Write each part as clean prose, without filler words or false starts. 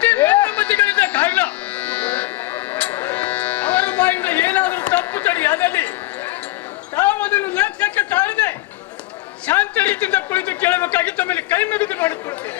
ಅತಿ ಮಂದಮತಿಗಳಿಂದ ಕಾರಣ ಅವರ ಬಾಯಿಂದ ಏನಾದರೂ ತಪ್ಪು ತಡೆಯಾದಲ್ಲಿ ತಾವು ಅದನ್ನು ಲಕ್ಷ್ಯಕ್ಕೆ ತಾಳದೆ ಶಾಂತ ರೀತಿಯಿಂದ ಕುಳಿತು ಕೇಳಬೇಕಾಗಿ ತಮ್ಮಲ್ಲಿ ಕೈ ಮುಗಿದು ಮಾಡಿಕೊಳ್ತೇನೆ.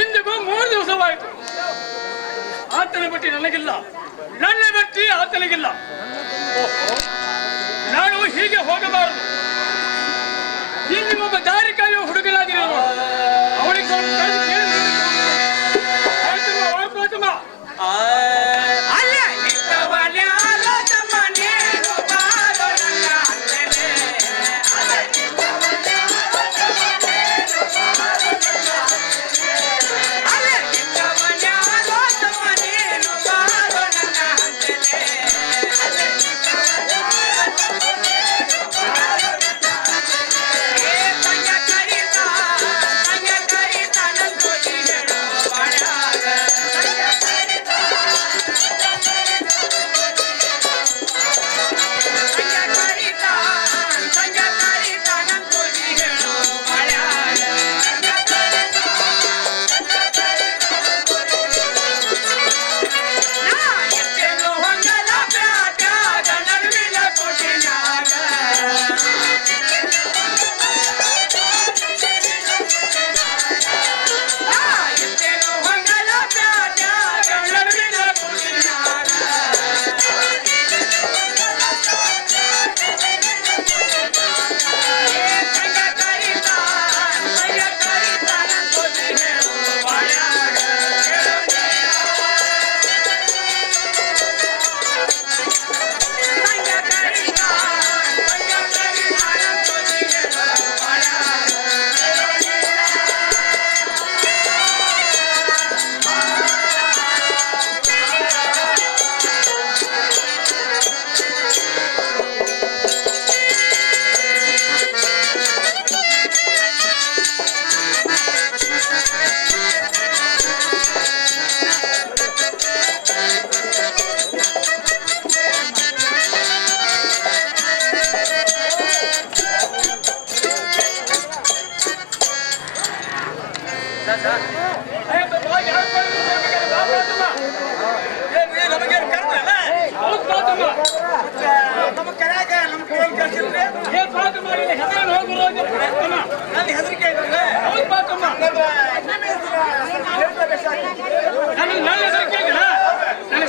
ಇಂದಿಗೂ 3 ದಿವಸವಾಯಿತು. ಆತನ ಬಟ್ಟಿ ನನಗಿಲ್ಲ, ನನ್ನ ಬಟ್ಟಿ ಆತನಿಗಿಲ್ಲ. ನಾನು ಹೀಗೆ ಹೋಗಬಾರದು. ಇಲ್ಲಿ ಒಬ್ಬ ದಾರಿ ಕಾಯುವ ಹುಡುಗನಾಗಿರುವ ಅವನಿಗೆ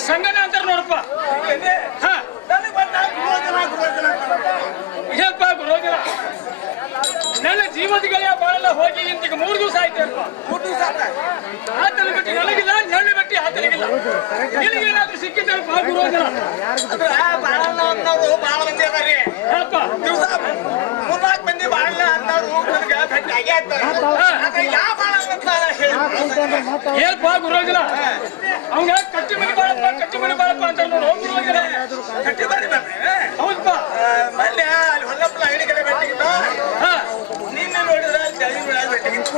ಸಂಗನ ಅಂತಾರ ನೋಡಪ್ಪ. ಶ್ರೀಮತಿಗಳೇ ಬಾಳೆಲ್ಲ ಹೋಗಿ ಇಂತಿಗೆ 3 ದಿವಸ ಆಯ್ತು ಅಲ್ವಾ? 3 ದಿವಸ ಆತನ ಗಟ್ಟಿ ನನಗಿಲ್ಲ, ನೆರಳು ಗಟ್ಟಿ ಆತನಿಗಿಲ್ಲ. ನಿನಗೇನಾದ್ರೂ ಸಿಕ್ಕಿದ್ದಲ್ಪ ಗುರುವಜನ? ಬಾಳಣ್ಣ ಅನ್ನೋರು ಬಾಳ ಮಂದಿ ಅದಾರಿ. ಹೇಳಪ್ಪ. ದಿವಸ 3-4 ಮಂದಿ ಬಾಳಣ್ಣ ಅನ್ನೋರು ನನಗೆ ಭೇಟಿ ಆಗೇ ಆಗ್ತಾರೆ. ಆದ್ರೆ ಯಾವ ಬಾಳಣ್ಣ ಅಂತ ಹೇಳಿ ಏನಪ್ಪ ಗುರುವಜನ? ಅವಂಗ ಕಟ್ಟಿ ಮನಿ ಬಾಳಪ್ಪ ಅಂತ ನೋಡು ಗುರುವಜನ. ಕಟ್ಟಿ ಬಾರಿ ಹೌದಪ್ಪ. ಮೊನ್ನೆ ಅಲ್ಲಿ ಹೊಲ್ಲಪ್ಪನ ಐಡಿ ಕಡೆ ಭೇಟಿಗಿದ್ದ. ನಿನ್ನೆ ನೋಡಿದ್ರೆ ಅಲ್ಲಿ ತಳಿ ಬಿಡ ಭೇಟಿಗಿತ್ತು.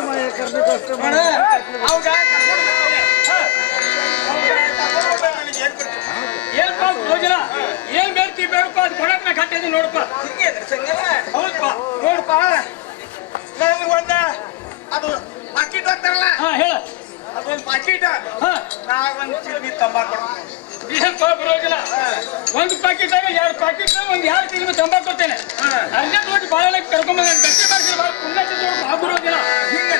ಅವಾಗ ಏನಪ್ಪ ಗುರುವಜನ? ಏನ್ ಬೇಡ್ತಿ ಬೇಡಪ್ಪ, ಅದು ಕೊಡಕ್ನ ಕಟ್ಟಿದೆ ನೋಡಪ್ಪ. ಹಿಂಗೆ ಸಂಗಲ್ಲ. ಹೌದಪ್ಪ. ನೋಡಪ್ಪ ನನಗೆ ಒಂದ ಅದು ಪಾಕಿಟ್ ಹಾಕ್ತಾರಲ್ಲ, ಹೇಳ. ಅದೊಂದು ಪಾಕಿಟ್ ನಾ ಒಂದು ಚಿಲ್ಮಿ ತಂಬಾಕು. ಏನಪ್ಪ ಗುರುವಜನ? 1 ಪ್ಯಾಕೆಟ್ ಆಗ 2 ಪ್ಯಾಕೆಟ್ ಒಂದು 2 ತಿಂಗಳು ತಂಬಾಕು ಕೊಡ್ತೇನೆ. ಅರ್ಜೆಂಟ್ ಹೋಗಿ ಬಾಳೆಲ್ಲ ಕರ್ಕೊಂಡ್ ಗಟ್ಟಿ ಮಾಡಿಸಿ ಪುಣ್ಯ ಆ ಗುರುವಜನ. ಹಿಂಗೆ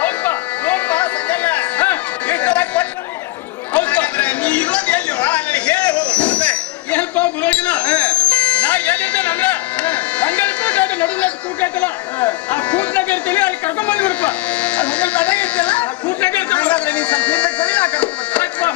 ಹೌದಪ್ಪ. ನೋಡಪ್ಪ ಸಂಗಲ್ಲ. ಹೌದಪ್ಪ. ನೀ ಇರೋದು ಎಲ್ಲಿ ನನಗೆ ಹೇಳಿ ಹೋಗು. ಏನಪ್ಪ ಗುರುವಜನ? ನಾ ಎಲ್ಲಿದ್ದೆ ನಂದ್ರ ಹಂಗಲ್ ಕೋಟ ನಡುವಿನ ಕೂಟ ಐತಲ್ಲ, ಆ ಕೂಟ್ನಾಗ ಇರ್ತೀನಿ, ಅಲ್ಲಿ ಕರ್ಕೊಂಡ್ ಬಂದ್ಬಿಡಪ್ಪ. ಹಂಗಲ್ ಮನೆಗೆ ಇರ್ತಿಲ್ಲ, ಕೂಟ್ನಾಗ ಇರ್ತೀನಿ. ನೀನು ಸ್ವಲ್ಪ ಹಿಂದಕ್ಕೆ ಸರಿ ನಾ ಕರ್ಕೊಂಡು ಬರ್ತೀನಿ.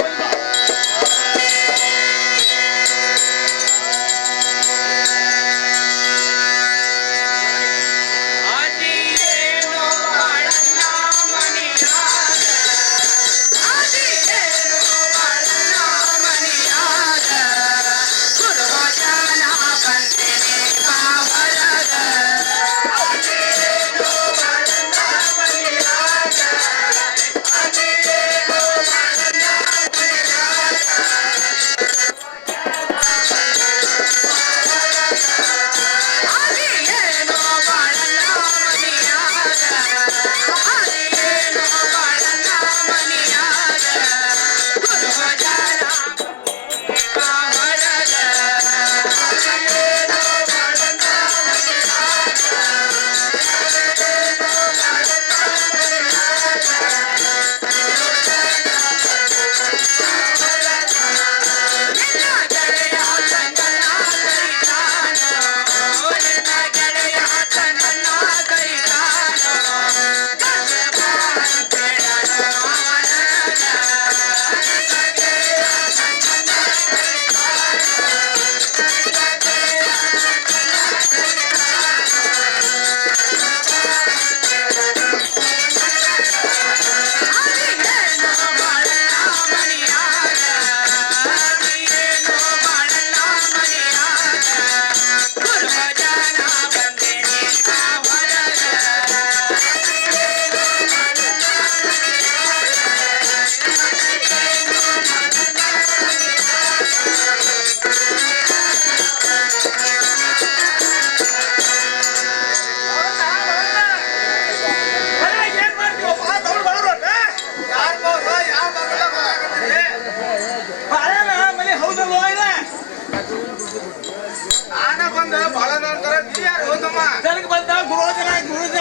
ನನಗೆ ಬಂದ ಗುರುವಜನ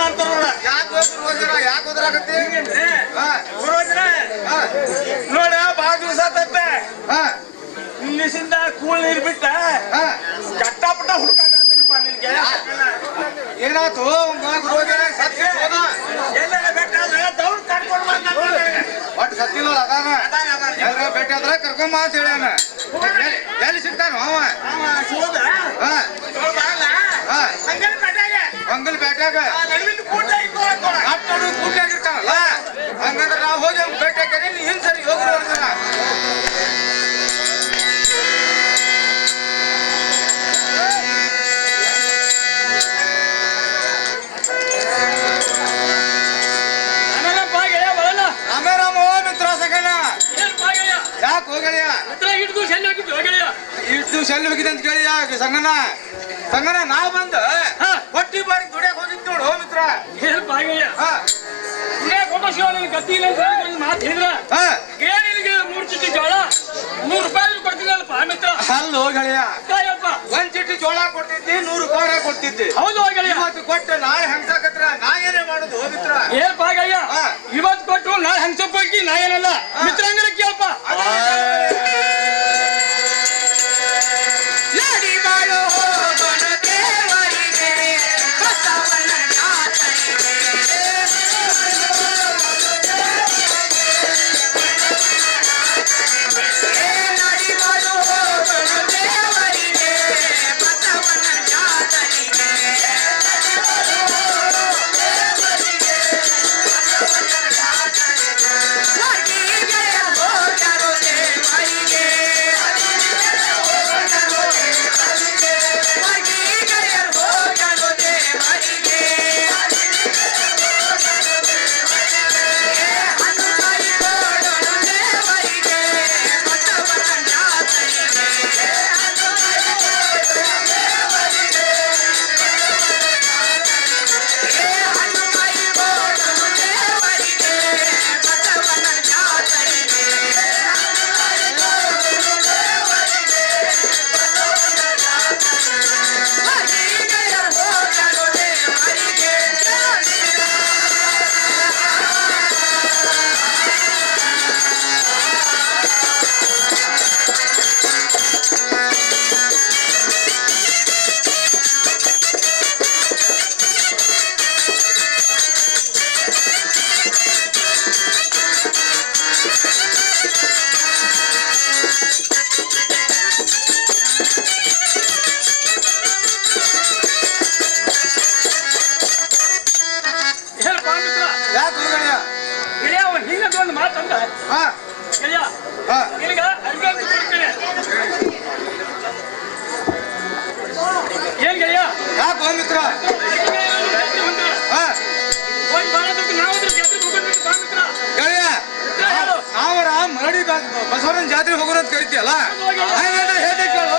ಅಂತಾರಲ್ಲ. ಯಾಕೆ ಹೋದ್ರಾಗತ್ತೆ ಗುರುವಜನ? ನೋಡ ಬಾಳ ದಿವಸ ಆತೈತೆ. ಇಂಗ್ಲಿಷಿಂದ ಕೂಲ್ ನೀರ್ ಬಿಟ್ಟ ಕಟ್ಟಾಪಟ್ಟ ಹುಡುಕಾಡ್ತೀನಿಪ್ಪ ನಿನ್ಗೆ. ಏನಾಯ್ತು ಗುರುವಜನ? ಎಲ್ಲ ಬೇಕಾದ್ರೆ ದೌಡ್ ಕರ್ಕೊಂಡು ಬಂದ ಒಟ್ಟು ಸತ್ತಿಲ್ಲ ಅದಾನ. ಎಲ್ಲ ಬೇಕಾದ್ರೆ ಕರ್ಕೊಂಬ ಅಂತ ಹೇಳ್ಯಾನ. ಎಲ್ಲಿ ಸಿಗ್ತಾನ ಅವ? ಅಂಗಲ್ ಬೇಟಾಗ ಕೂಟಾಗಿರ್ತಾನಲ್ಲ, ಹಂಗಂದ್ರೆ ನಾವು ಹೋಗಿ ಬೇಟಾಗಿ ಹಿಂಗ್ ಸರಿ ಹೋಗ್ರಿ ಅವ್ರನ್ನ. ರಾಮ ಮಿತ್ರ ಸಗಣ ಯಾಕೆ ಹೋಗಲಿಯ? ಇಟ್ಟು ಸೆಲ್ ಹೋಗಿದೆ ಅಂತ ಕೇಳಿ ಯಾಕೆ ಸಂಗನ ನಾವು ಬಂದು ಹೊಟ್ಟಿ ಬಾರಿ ದುಡಿಯಕ್ ಹೋಗಿದ್ ನೋಡು ಮಿತ್ರ. ಗತಿ ಇಲ್ಲ ಮಾತು ಹೇಳಿದ್ರ ಏನಿಗೆ 3 ಚಿಟ್ಟಿ ಜೋಳ 100 ರೂಪಾಯಿ ಕೊಡ್ತಿದ್ದಲ್ಪ ಮಿತ್ರ. ಅಲ್ಲಿ ಹೋಗಳಿಯ 1 ಚಿಟ್ಟಿ ಜೋಳ ಕೊಡ್ತಿದ್ದಿ, 100 ರೂಪಾಯಿ ಕೊಡ್ತಿದ್ದಿ. ಹೌದು ಹೋಗಲಿಯ. ಇವತ್ತು ಕೊಟ್ಟು ನಾಳೆ ಹಂಗಸಾಕತ್ರ ನಾ ಏನೇ ಮಾಡುದು ಮಿತ್ರ? ಏನ್ ಪಾಗಯ್ಯ, ಇವತ್ತು ಕೊಟ್ಟು ನಾಳೆ ಹಂಗಸಪ್ಪಿ ನಾ ಏನಲ್ಲ ಮಿತ್ರ. ಹಂಗಾರೆ ಕೇಳಪ್ಪ. ಬಾಳೋ ಬನ ದೇವರಿಗೆ ಬಸವನ ಜಾತ್ರೆಗೆ ಕರಿತೀಯಲ್ಲ ಹಾಗಾದ್ರೆ ಹೇಗೆ ಕೇಳು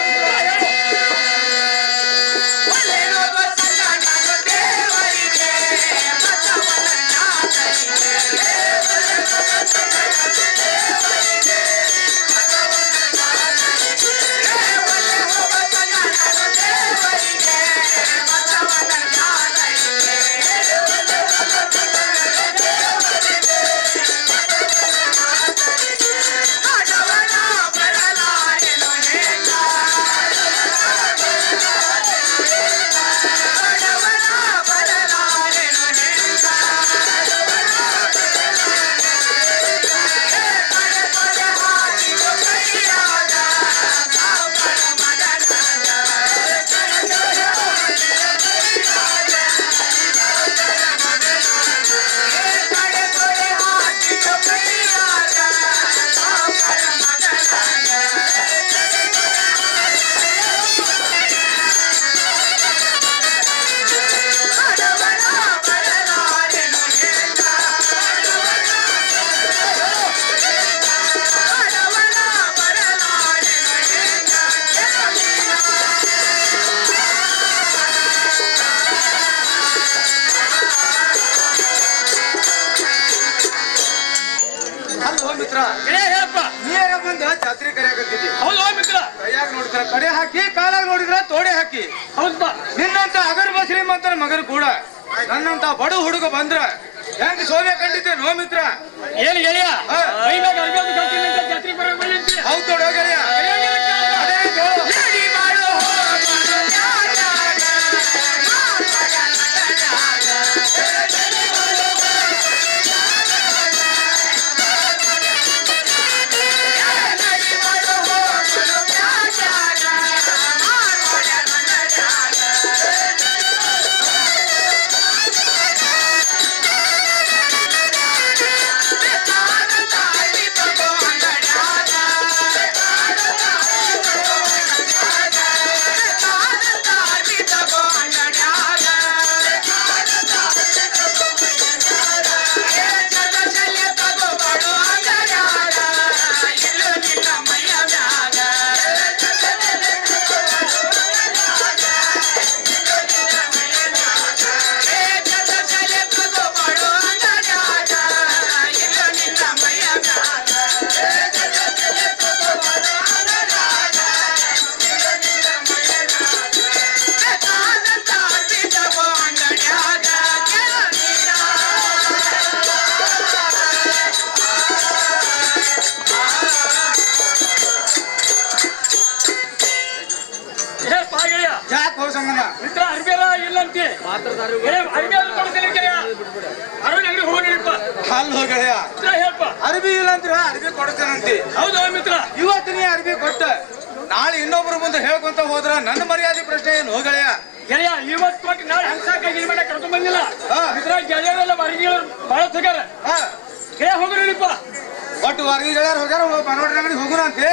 ಮಿತ್ರ ಹೇಳಪ್ಪ ನೀರ ಬಂದ ಜಾತ್ರೆ ಕರೆಯಾಗತ್ತಿದ್ದಿ ಹೌದು ಮಿತ್ರ ಕೈಯಾಗ ನೋಡಿದ್ರ ಕಡೆ ಹಾಕಿ ಕಾಲಾಗ ನೋಡಿದ್ರ ತೋಡೆ ಹಾಕಿ ಹೌದಪ್ಪ ನಿನ್ನಂತ ಅಗರ್ಭ ಶ್ರೀಮಂತರ ಮಗರು ಕೂಡ ನನ್ನಂತ ಬಡ ಹುಡುಗ ಬಂದ್ರ ಹೆಂಗ್ ಸೋನೆ ಕಂಡಿದ್ದೆ ನೋ ಮಿತ್ರ ಏನು ಗೆಳೆಯ ಮೈ ಮ್ಯಾಗ ಅರ್ಬಿ ಒಂದು ಕಳ್ತೀನಿ ಅಂತ ಜಾತ್ರೆಗೆ ಬರೋಕೆ ಬಂದಿರ್ತೀಯ ಹೌದು ನೋಡೋ ಗೆಳೆಯ ಅದೇ ಯಾಕೆ ಹೋಗ ಸಂಬಂಧ ಮಿತ್ರ ಅರ್ಬಿ ಎಲ್ಲ ಇಲ್ಲ ಅಂತಿ ಅರ್ಬಿ ಎಲ್ಲ ಕೊಡ್ತೀನಿ ಗೆಳೆಯ ಅರವಿಂದ ಅಂಗಡಿ ಹೋಗಿರಪ್ಪ ಅಲ್ಲಿ ಹೋಗ ಗೆಳೆಯ ಮಿತ್ರ ಹೇಳಪ್ಪ ಅರ್ಬಿ ಇಲ್ಲ ಅಂದ್ರ ಅರ್ಬಿ ಕೊಡ್ತೇನಂತಿ ಹೌದು ಮಿತ್ರ ಇವತ್ತು ನೀ ಅರ್ಬಿ ಕೊಟ್ಟ ನಾಳೆ ಇನ್ನೊಬ್ರು ಮುಂದೆ ಹೇಳ್ಕೊಂತ ಹೋದ್ರ ನನ್ನ ಮರ್ಯಾದೆ ಪ್ರಶ್ನೆ ಏನು ಹೋಗಳೆಯ ಗೆಳೆಯ ಇವತ್ತು ಕೊಟ್ಟು ನಾಳೆ ಹಂಸಾಕಾಗಿ ಈ ಮನೆ ಕರ್ಕೊಂಡ್ ಬಂದಿಲ್ಲ ಮಿತ್ರ ಗೆಳೆಯರೆಲ್ಲ ವರ್ಗಿಗಳು ಬಹಳ ಸಿಗಾರ ಗೆಳೆಯ ಹೋಗ್ರಿಪ್ಪ ಒಟ್ಟು ವರ್ಗಿ ಗೆಳೆಯರು ಹೋಗ್ಯಾರ ಮನೋಡ್ರ ಅಂಗಡಿ ಹೋಗುನ ಅಂತೆ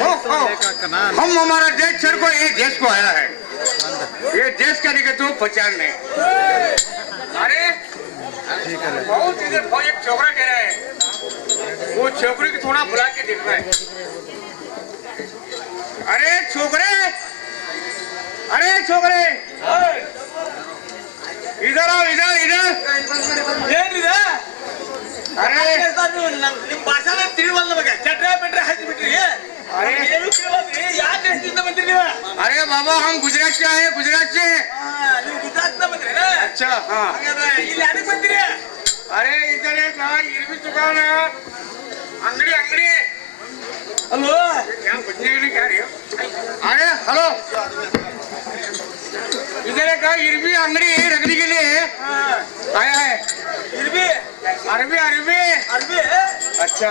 हम हमारा देश छोड़ को ये देश को आया है ये देश का नहीं तो पहचान नहीं अरे बहुत इधर एक छोकरा कह रहा है वो छोकरी को थोड़ा बुला के देखना है अरे छोकरे इधर आओ इधर इधर ಅರೆ ನಿಮ್ ಭಾಷಾನ ತಿಳಿವಲ್ಲ ನಮಗೆ ಚಟ್ರ ಬೆಟ್ರೆ ಹಚ್ಚಿ ಬಿಟ್ರಿ अरे ಏನು ತಿಳಿವಲ್ರಿ ಯಾಕೆ ದೇಶದಿಂದ ಬಂದ್ರಿ ನೀವು अरे बाबा हम गुजरात से आए गुजरात से ನೀವು ಗುಜರಾತ್ನ ಬಂದ್ರಿ अच्छा हाँ ಹಾಗಾದ್ರೆ ಇಲ್ಲಿ ಯಾಕೆ ಬಂದಿರಿ अरे इधर एक इरवी दुकान है अंगड़ी अंगड़ी ಅಲ್ವೋ क्या बचने के लिए क्या रही हो अरे हेलो इधर एक इरवी अंगड़ी रखने के लिए आया है ಇರ್ಬಿ अरबी अरबी ಅರ್ಬಿ अच्छा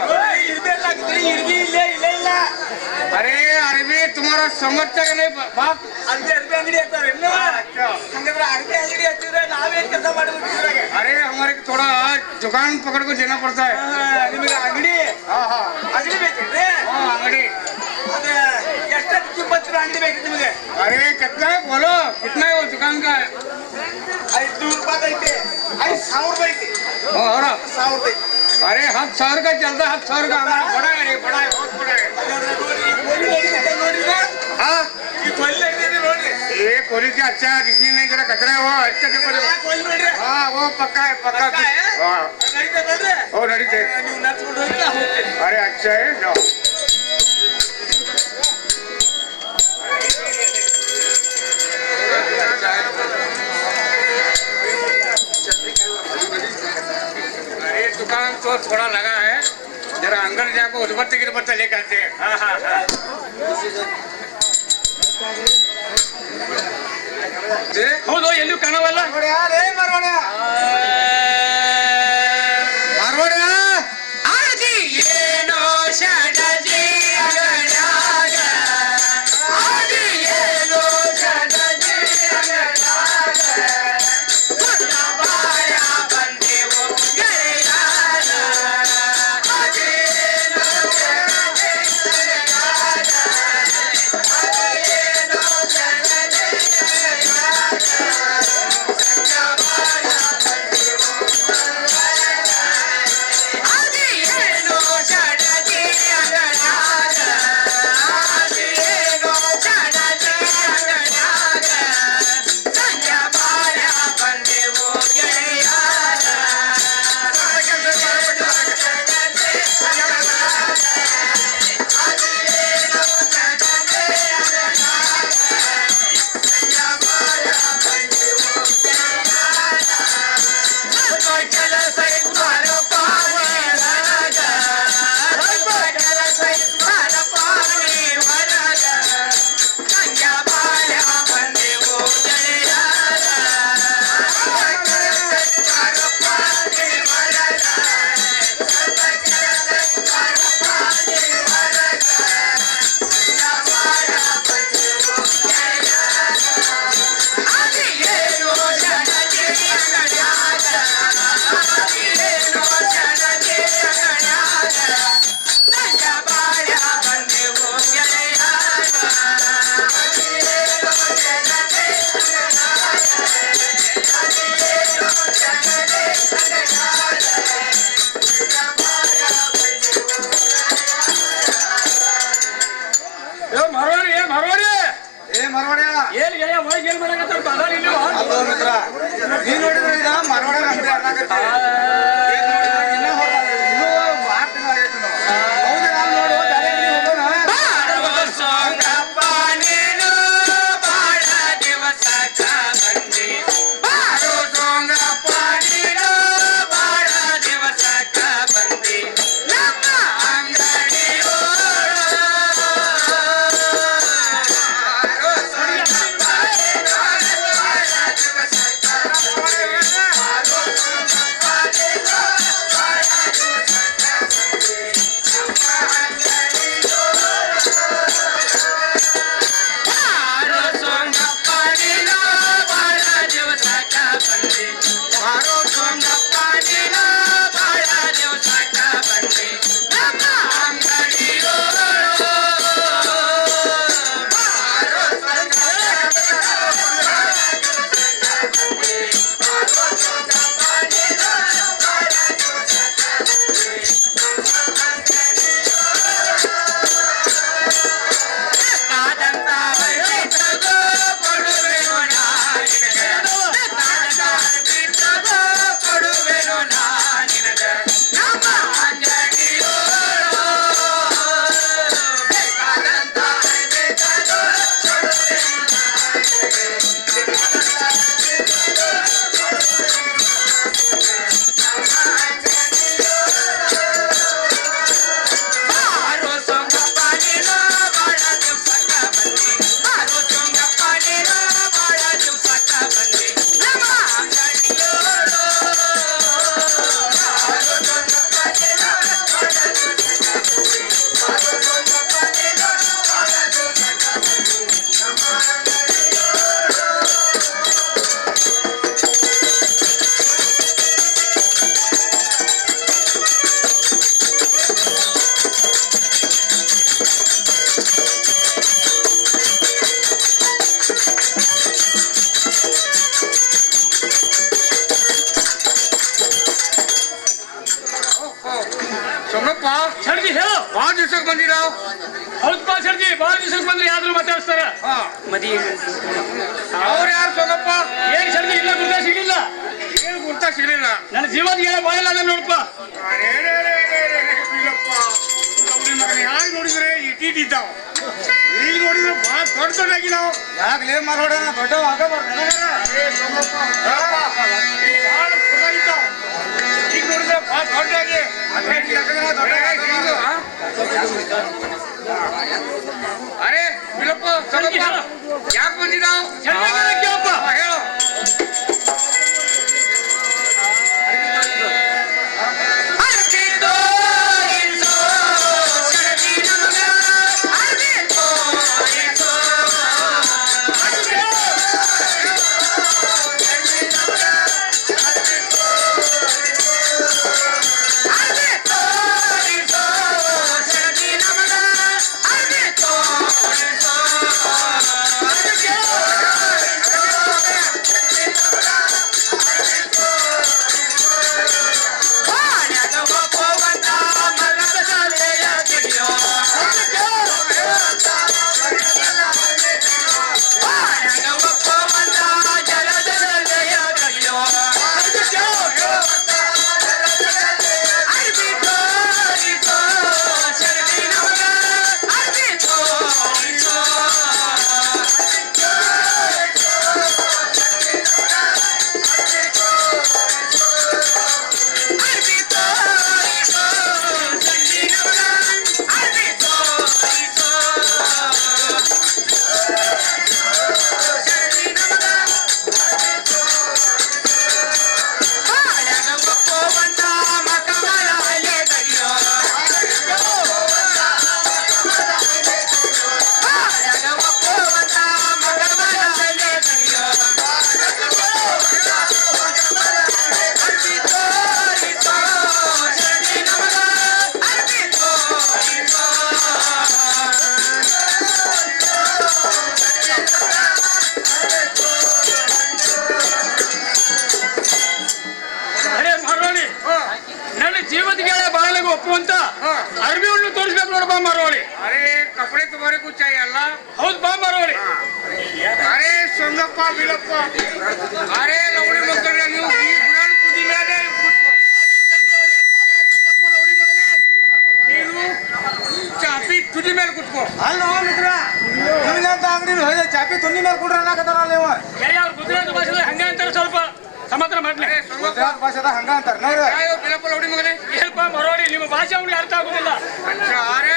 ಇರ್ಬಿ ಎಲ್ಲ ಹಾಕಿದ್ರಿ ಇರ್ಬಿ ಇಲ್ಲೇ ಇಲ್ಲೇ ಇಲ್ಲ अरे अरबी तुम्हारा समझता है नहीं बाप ಅರ್ಬಿ ಅರ್ಬಿ ಅಂಗಡಿ ಹಾಕ್ತಾವ್ರಿ ಇಲ್ಲ ಹಂಗಂದ್ರೆ ಅರ್ಬಿ ಅಂಗಡಿ ಹಚ್ಚಿದ್ರೆ ನಾವೇನ್ ಕೆಲಸ ಮಾಡ್ಬೇಕಿದ್ರಾಗ अरे हमारे को थोड़ा दुकान पकड़ को देना पड़ता है ನಿಮಗೆ ಅಂಗಡಿ हाँ हाँ ಅಂಗಡಿ ಬೇಕಿದ್ರಿ हाँ अंगड़ी ಅದ್ರ ಎಷ್ಟಕ್ಕೆ ಕಿಮ್ಮತ್ತಿನ ಅಂಗಡಿ ಬೇಕಿತ್ತು ನಿಮಗೆ अरे कितना है बोलो कितना है वो दुकान का 500 ರೂಪಾಯಿ ಐತಿ 5000 ಐತಿ और 1000 ಐತಿ अरे हाथ सौर का चलता है हाथ सौर का हमारा बड़ा है बड़ा है बहुत बड़ा है ಹಾಗಾದ್ರೆ ನೋಡಿ ಈ ಕೋಲಿ ನಡೀತೈತೆ ನೋಡ್ರಿ हाँ ಈ ಕೋಲಿ ನಡೀತೈತೆ ನೋಡ್ರಿ ये कोली से अच्छा है किसी ने जरा कचरा है वो अच्छा देखो ಆ ಕೋಲಿ ನೋಡ್ರಿ हाँ वो पक्का है पक्का ಪಕ್ಕಾ है? हाँ ನಡೀತೈತಲ್ರಿ वो नड़ी थे ನೀವು ನಡ್ಸ್ಕೊಂಡು ಹೋಗಿ ನಾ ಹೋಗ್ತೀನಿ अरे अच्छा है लो अरे दुकान तो थोड़ा लगा है जरा अंदर जाकर उधबत्ते गिरबत्ते लेके आते हैं हाँ हाँ हाँ ಹೌದು ಎಲ್ಲೂ ಕಾಣವಲ್ಲ ರೇ ಮರವಣ್ಣ मारवाड़े ಆರತಿ ಏನೋ ಷಡಜಿ ಅಗಡಾಗ ಆದಿ ಏನೋ ಷಡಜಿ ಅಗಡಾಗ ಬಾಯ ಬಂದೆವು ಗೆಳೆಯಾರ ಆದಿ ಏನೋ ಷಡಜಿ ಅಗಡಾಗ ಆದಿ ಏನೋ ಷಡಜಿ ಏನ್ ಗೆಳೆಯ ಒಳಗೆ ಏನ್ ಮಾಡಕತ್ತಾರ ಬದಾರಿ ನೀವು ಅಲ್ಲೋ ಮಿತ್ರ ನೀನ್ ನೋಡಿದ್ರೆ ಇದ ಮರವಾಡ ಅಂಗಡಿ ಅನ್ನಕತ್ತಿ ಇನ್ನೂ ಮಾಡ್ತೀನಿ ಹೌದು ನಾನು ನೋಡು ಬೇರೆ ಅಂಗಡಿ ಹೋಗೋಣ ಸಂಗಪ್ಪ ನೀನು ಬಾಳ ದಿವಸಕ್ಕ ಬಂದಿ ಬಾರೋ ಸಂಗಪ್ಪ ನೀನು ಬಾಳ ದಿವಸಕ್ಕ ಬಂದಿ ನಮ್ಮ ಅಂಗಡಿ ಭಾಳ ದಿವ್ಸಕ್ಕೆ ಬಂದಿರಾವ್ ಹೌದಪ್ಪ ಸರ್ಜಿ ಬಾಳ ದಿವಸಕ್ಕೆ ಬಂದ್ರೆ ಯಾವ್ದು ಮಾತಾಡಿಸ್ತಾರ ಅವ್ರು ಯಾರು ಸೊಗಪ್ಪ ಏನ್ ಸರ್ಜಿ ಇಲ್ಲ ಗುರ್ತ ಸಿಗ್ಲಿಲ್ಲ ಏನು ಗುರ್ತ ಸಿಗ್ಲಿಲ್ಲ ನನ್ನ ಜೀವದ ಹೇಳ ಬಾಯಿಲ್ಲ ಅದ ನೋಡಪ್ಪ ಯಾಕೆ ನೋಡಿದ್ರೆ ಇಟ್ಟಿದ್ದಾವ್ ಈಗ ನೋಡಿದ್ರೆ ಭಾಳ ದೊಡ್ಡ ದೊಡ್ಡಾಗಿದಾವ್ ಯಾಕ್ಲೇ ಮಾರೋಣ ದೊಡ್ಡ ಆಗ ಬರ್ತಾನೆ ಭಾಳ ಪುಟ ಇದ್ದಾವ್ ಈಗ ನೋಡಿದ್ರೆ ಭಾಳ ದೊಡ್ಡಾಗಿ ಅರೆ ಬಿಳಪ್ಪ ಸೊಗಪ್ಪ ಯಾಕೆ ಬಂದಿದ್ದಾವ್ ಕೇಳಪ್ಪ ಹೇಳು ಒಪ್ಪುವಂತ ಅರ್ಬಿ ಹುಣ್ಣು ತೋರಿಸ್ಬೇಕು ನೋಡು ಬಾ ಮಾರೋಳಿ ಅರೆ ಕಪಡೆ तुम्हारे को चाहिए ಅಲ್ಲ ಹೌದು ಬಾ ಮಾರೋಳಿ ಅರೆ ಸಂಗಪ್ಪ ಬಿಳಪ್ಪ ಅರೆ ಲವಡಿ ಮಕ್ಕಳೇ ನೀವು ಈ ಗುರಾಣ್ ತುದಿ ಮೇಲೆ ಕೂತ್ಕೋ ನೀವು ಚಾಪಿ ತುದಿ ಮೇಲೆ ಕೂತ್ಕೋ ಅಲ್ಲ ಮಿತ್ರ ನಿಮ್ಗಂತ ಅಂಗಡಿ ಹೋಯ್ದ ಚಾಪಿ ತುನ್ನಿ ಮೇಲೆ ಕುಡ್ರ ಅನ್ನಕತ್ತಾರ ನೀವು ಅವ್ರು ಗುಜರಾತ್ ಭಾಷೆದಲ್ಲಿ ಹಂಗ ಅಂತಾರೆ ಸ್ವಲ್ಪ ಸಮಾಧಾನ ಮಾಡ್ಲಿ ಗುಜರಾತ್ ಭಾಷೆದಾಗ ಹಂಗ ಅಂತಾರ ನೋಡ್ರಿ ಬಿಳಪ್ಪ ಲವಡಿ ಮಗನೇ ಹೇಳ್ಪ ಮರೋಳಿ ನಿಮ್ಮ ಭಾಷೆ ಅವ್ನಿಗೆ ಅರ್ಥ ಆಗುದಿಲ್ಲ ಅರೆ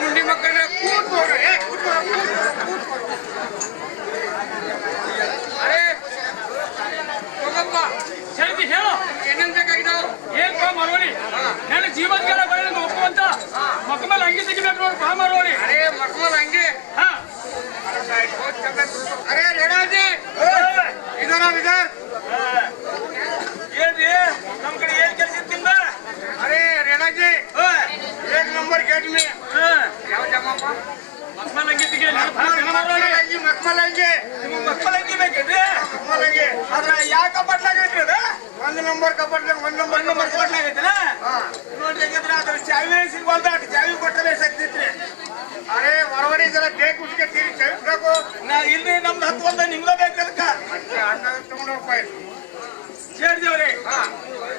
ಮುಂಡಿ ಮಕ್ಕಳೇ ಕೂತ್ಕೋ ಅರೆ ಸಂಗಪ್ಪ ಸರಿ ಹೇಳು ಏನೇನ್ ಬೇಕಾಗಿದ್ದಾವ ಏನ್ಪ ಮರೋಳಿ ನನ್ನ ಜೀವನಗಳ ಬಯಲು ಒಪ್ಪುವಂತ ಮಕ್ಕ ಮೇಲೆ ಅಂಗಿ ತೆಗಿಬೇಕು ನೋಡು ಬಾ ಮರೋಳಿ ಅರೆ ಮಕ್ಕಳು ಹಂಗೆ ಹಾ ಅರೆ ರೇಣಾಜಿ ಇದರ ವಿದರ್ ಏನ್ರಿ ನಮ್ ಕಡೆ ಏನ್ ಕೆಲಸ ಇತ್ತಿಂದ ಅರೆ ರೇಣಾಜಿ एक नंबर गेट में ಯಾವ ಜಮ್ಮಪ್ಪ ಮಕ್ಕಳ ಅಂಗಿ ತೆಗಿ ಮಕ್ಕಳಂಗೆ ಮಕ್ಕಳ ಅಂಗಿ ಬೇಕೇನ್ರಿ ಮಕ್ಕಳಂಗೆ ಅದ್ರ ಯಾವ ಕಪಟ್ಲಾಗೈತ್ರಿ ಅದ ಒಂದು ನಂಬರ್ ಕಪಟ್ಲೆ ಒಂದು ನಂಬರ್ ಕಪಟ್ಲಾಗೈತಲ್ಲ ನೋಡ್ರಿ ಹೆಂಗಂದ್ರ ಅದ್ರ ಚಾವಿ ಸಿಗ್ಬಾರ್ದ ಅಟ್ ಚಾವಿ ಕೊಟ್ಟರೆ ಸಿಗ್ತೈತ್ರಿ ಅರೆ ಹೊರಗಡೆ ಜರ ಡೇಕ್ ಉಸ್ಕೆ ತೀರಿ ಚವಿಸ್ಬೇಕು ನಾ ಇಲ್ರಿ ನಮ್ದು ಹತ್ತು ಒಂದ ನಿಮ್ದ ಬೇಕು ಅದಕ್ಕ ತಗೊಂಡು ಹೋಗ್ಪಾಯಿ ಸೇರಿದೇವ್ರಿ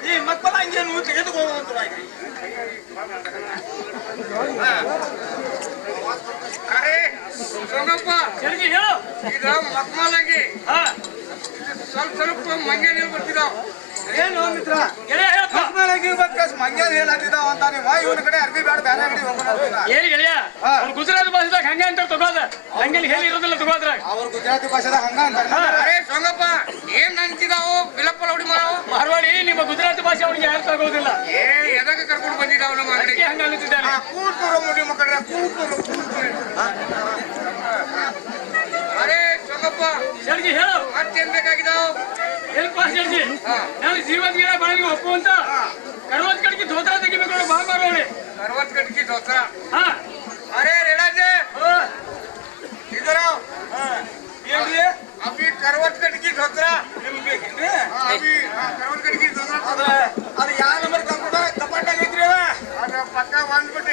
ಈ ಮಕ್ಕಳ ಅಂಗಿಯನ್ನು ತೆಗೆದುಕೊಳ್ಳುವಂತರಾಗ್ರಿ ಅರೆ ಸಂಗಪ್ಪ ಸರಿ ಹೇಳು ಈಗ ಮಕ್ಕಳಂಗಿ ಹಾ ಸ್ವಲ್ಪ ಮಂಗೆ ನೀರು ಬರ್ತಿದಾವ್ ಏನು ಮಿತ್ರ ಗೆಳೆಯ ಹೇಳಪ್ಪ ಮಂಗ್ಯಾನ ಹೇಳತ್ತಿದ್ದಾವ ಅಂತ ನೀವು ಇವನ ಕಡೆ ಅರ್ಬಿ ಬೇಡ ಬೇರೆ ಅಂಗಡಿ ಹೋಗೋಣ ಏನ್ ಗೆಳೆಯ ಅವ್ರು ಗುಜರಾತ್ ಭಾಷೆದಾಗ ಹಂಗ ಅಂತ ತಗೋದ ಹಂಗೇಲಿ ಹೇಳಿ ಇರೋದಿಲ್ಲ ತಗೋದ್ರಾಗ ಅವ್ರ ಗುಜರಾತಿ ಭಾಷೆದಾಗ ಹಂಗ ಅಂತಾರ ಅರೆ ಸಂಗಪ್ಪ ಏನ್ ಅಂತಿದಾವು ಬಿಳಪ್ಪ ಲವಡಿ ಮಾಡವು ಮಾರ್ವಾಡಿ ನಿಮ್ಮ ಗುಜರಾತಿ ಭಾಷೆ ಅವ್ರಿಗೆ ಅರ್ಥ ಆಗೋದಿಲ್ಲ ಏ ಎದಕ್ಕೆ ಕರ್ಕೊಂಡು ಬಂದಿದ್ದಾವ ನಮ್ಮ ಅಂಗಡಿ ಅದಕ್ಕೆ ಹಂಗ ಅನ್ನುತ್ತಿದ್ದಾರೆ ಕೂತ್ಕೊರೋ ಮುಡಿ ಮಕ್ಕಳ ಕೂತ್ಕೊರೋ ಅರೆ ಸಂಗಪ್ಪ ಸರಿ ಹೇಳು ಮತ್ತೇನ್ ಬೇಕಾಗಿದಾವ್ ಎಲ್ಪ ಸರಿ ನಾನು ಜೀವನ ಬಾಳಿಗೆ ಒಪ್ಪುವಂತ ಕರ್ವತ್ ಕಡೆಗೆ ಧೋತ್ರ ತೆಗಿಬೇಕು ಬಾ ಮಾರ್ವಾಡಿ 60 ಗಂಟೆ ದೋಸ್ತರ ಹಾ अरे रेणा जी इधर आओ ಏನ್ರಿ अभी करवट कट की धोत्रा ನಿಮ್ಗೆ ಬೇಕೇನ್ರಿ अभी करवट कट की धोत्रा ಅದು ಯಾವ ನಂಬರ್ ಕಪಾಟಾಗ ಐತ್ರಿ ಅದ अरे पक्का 1 बिट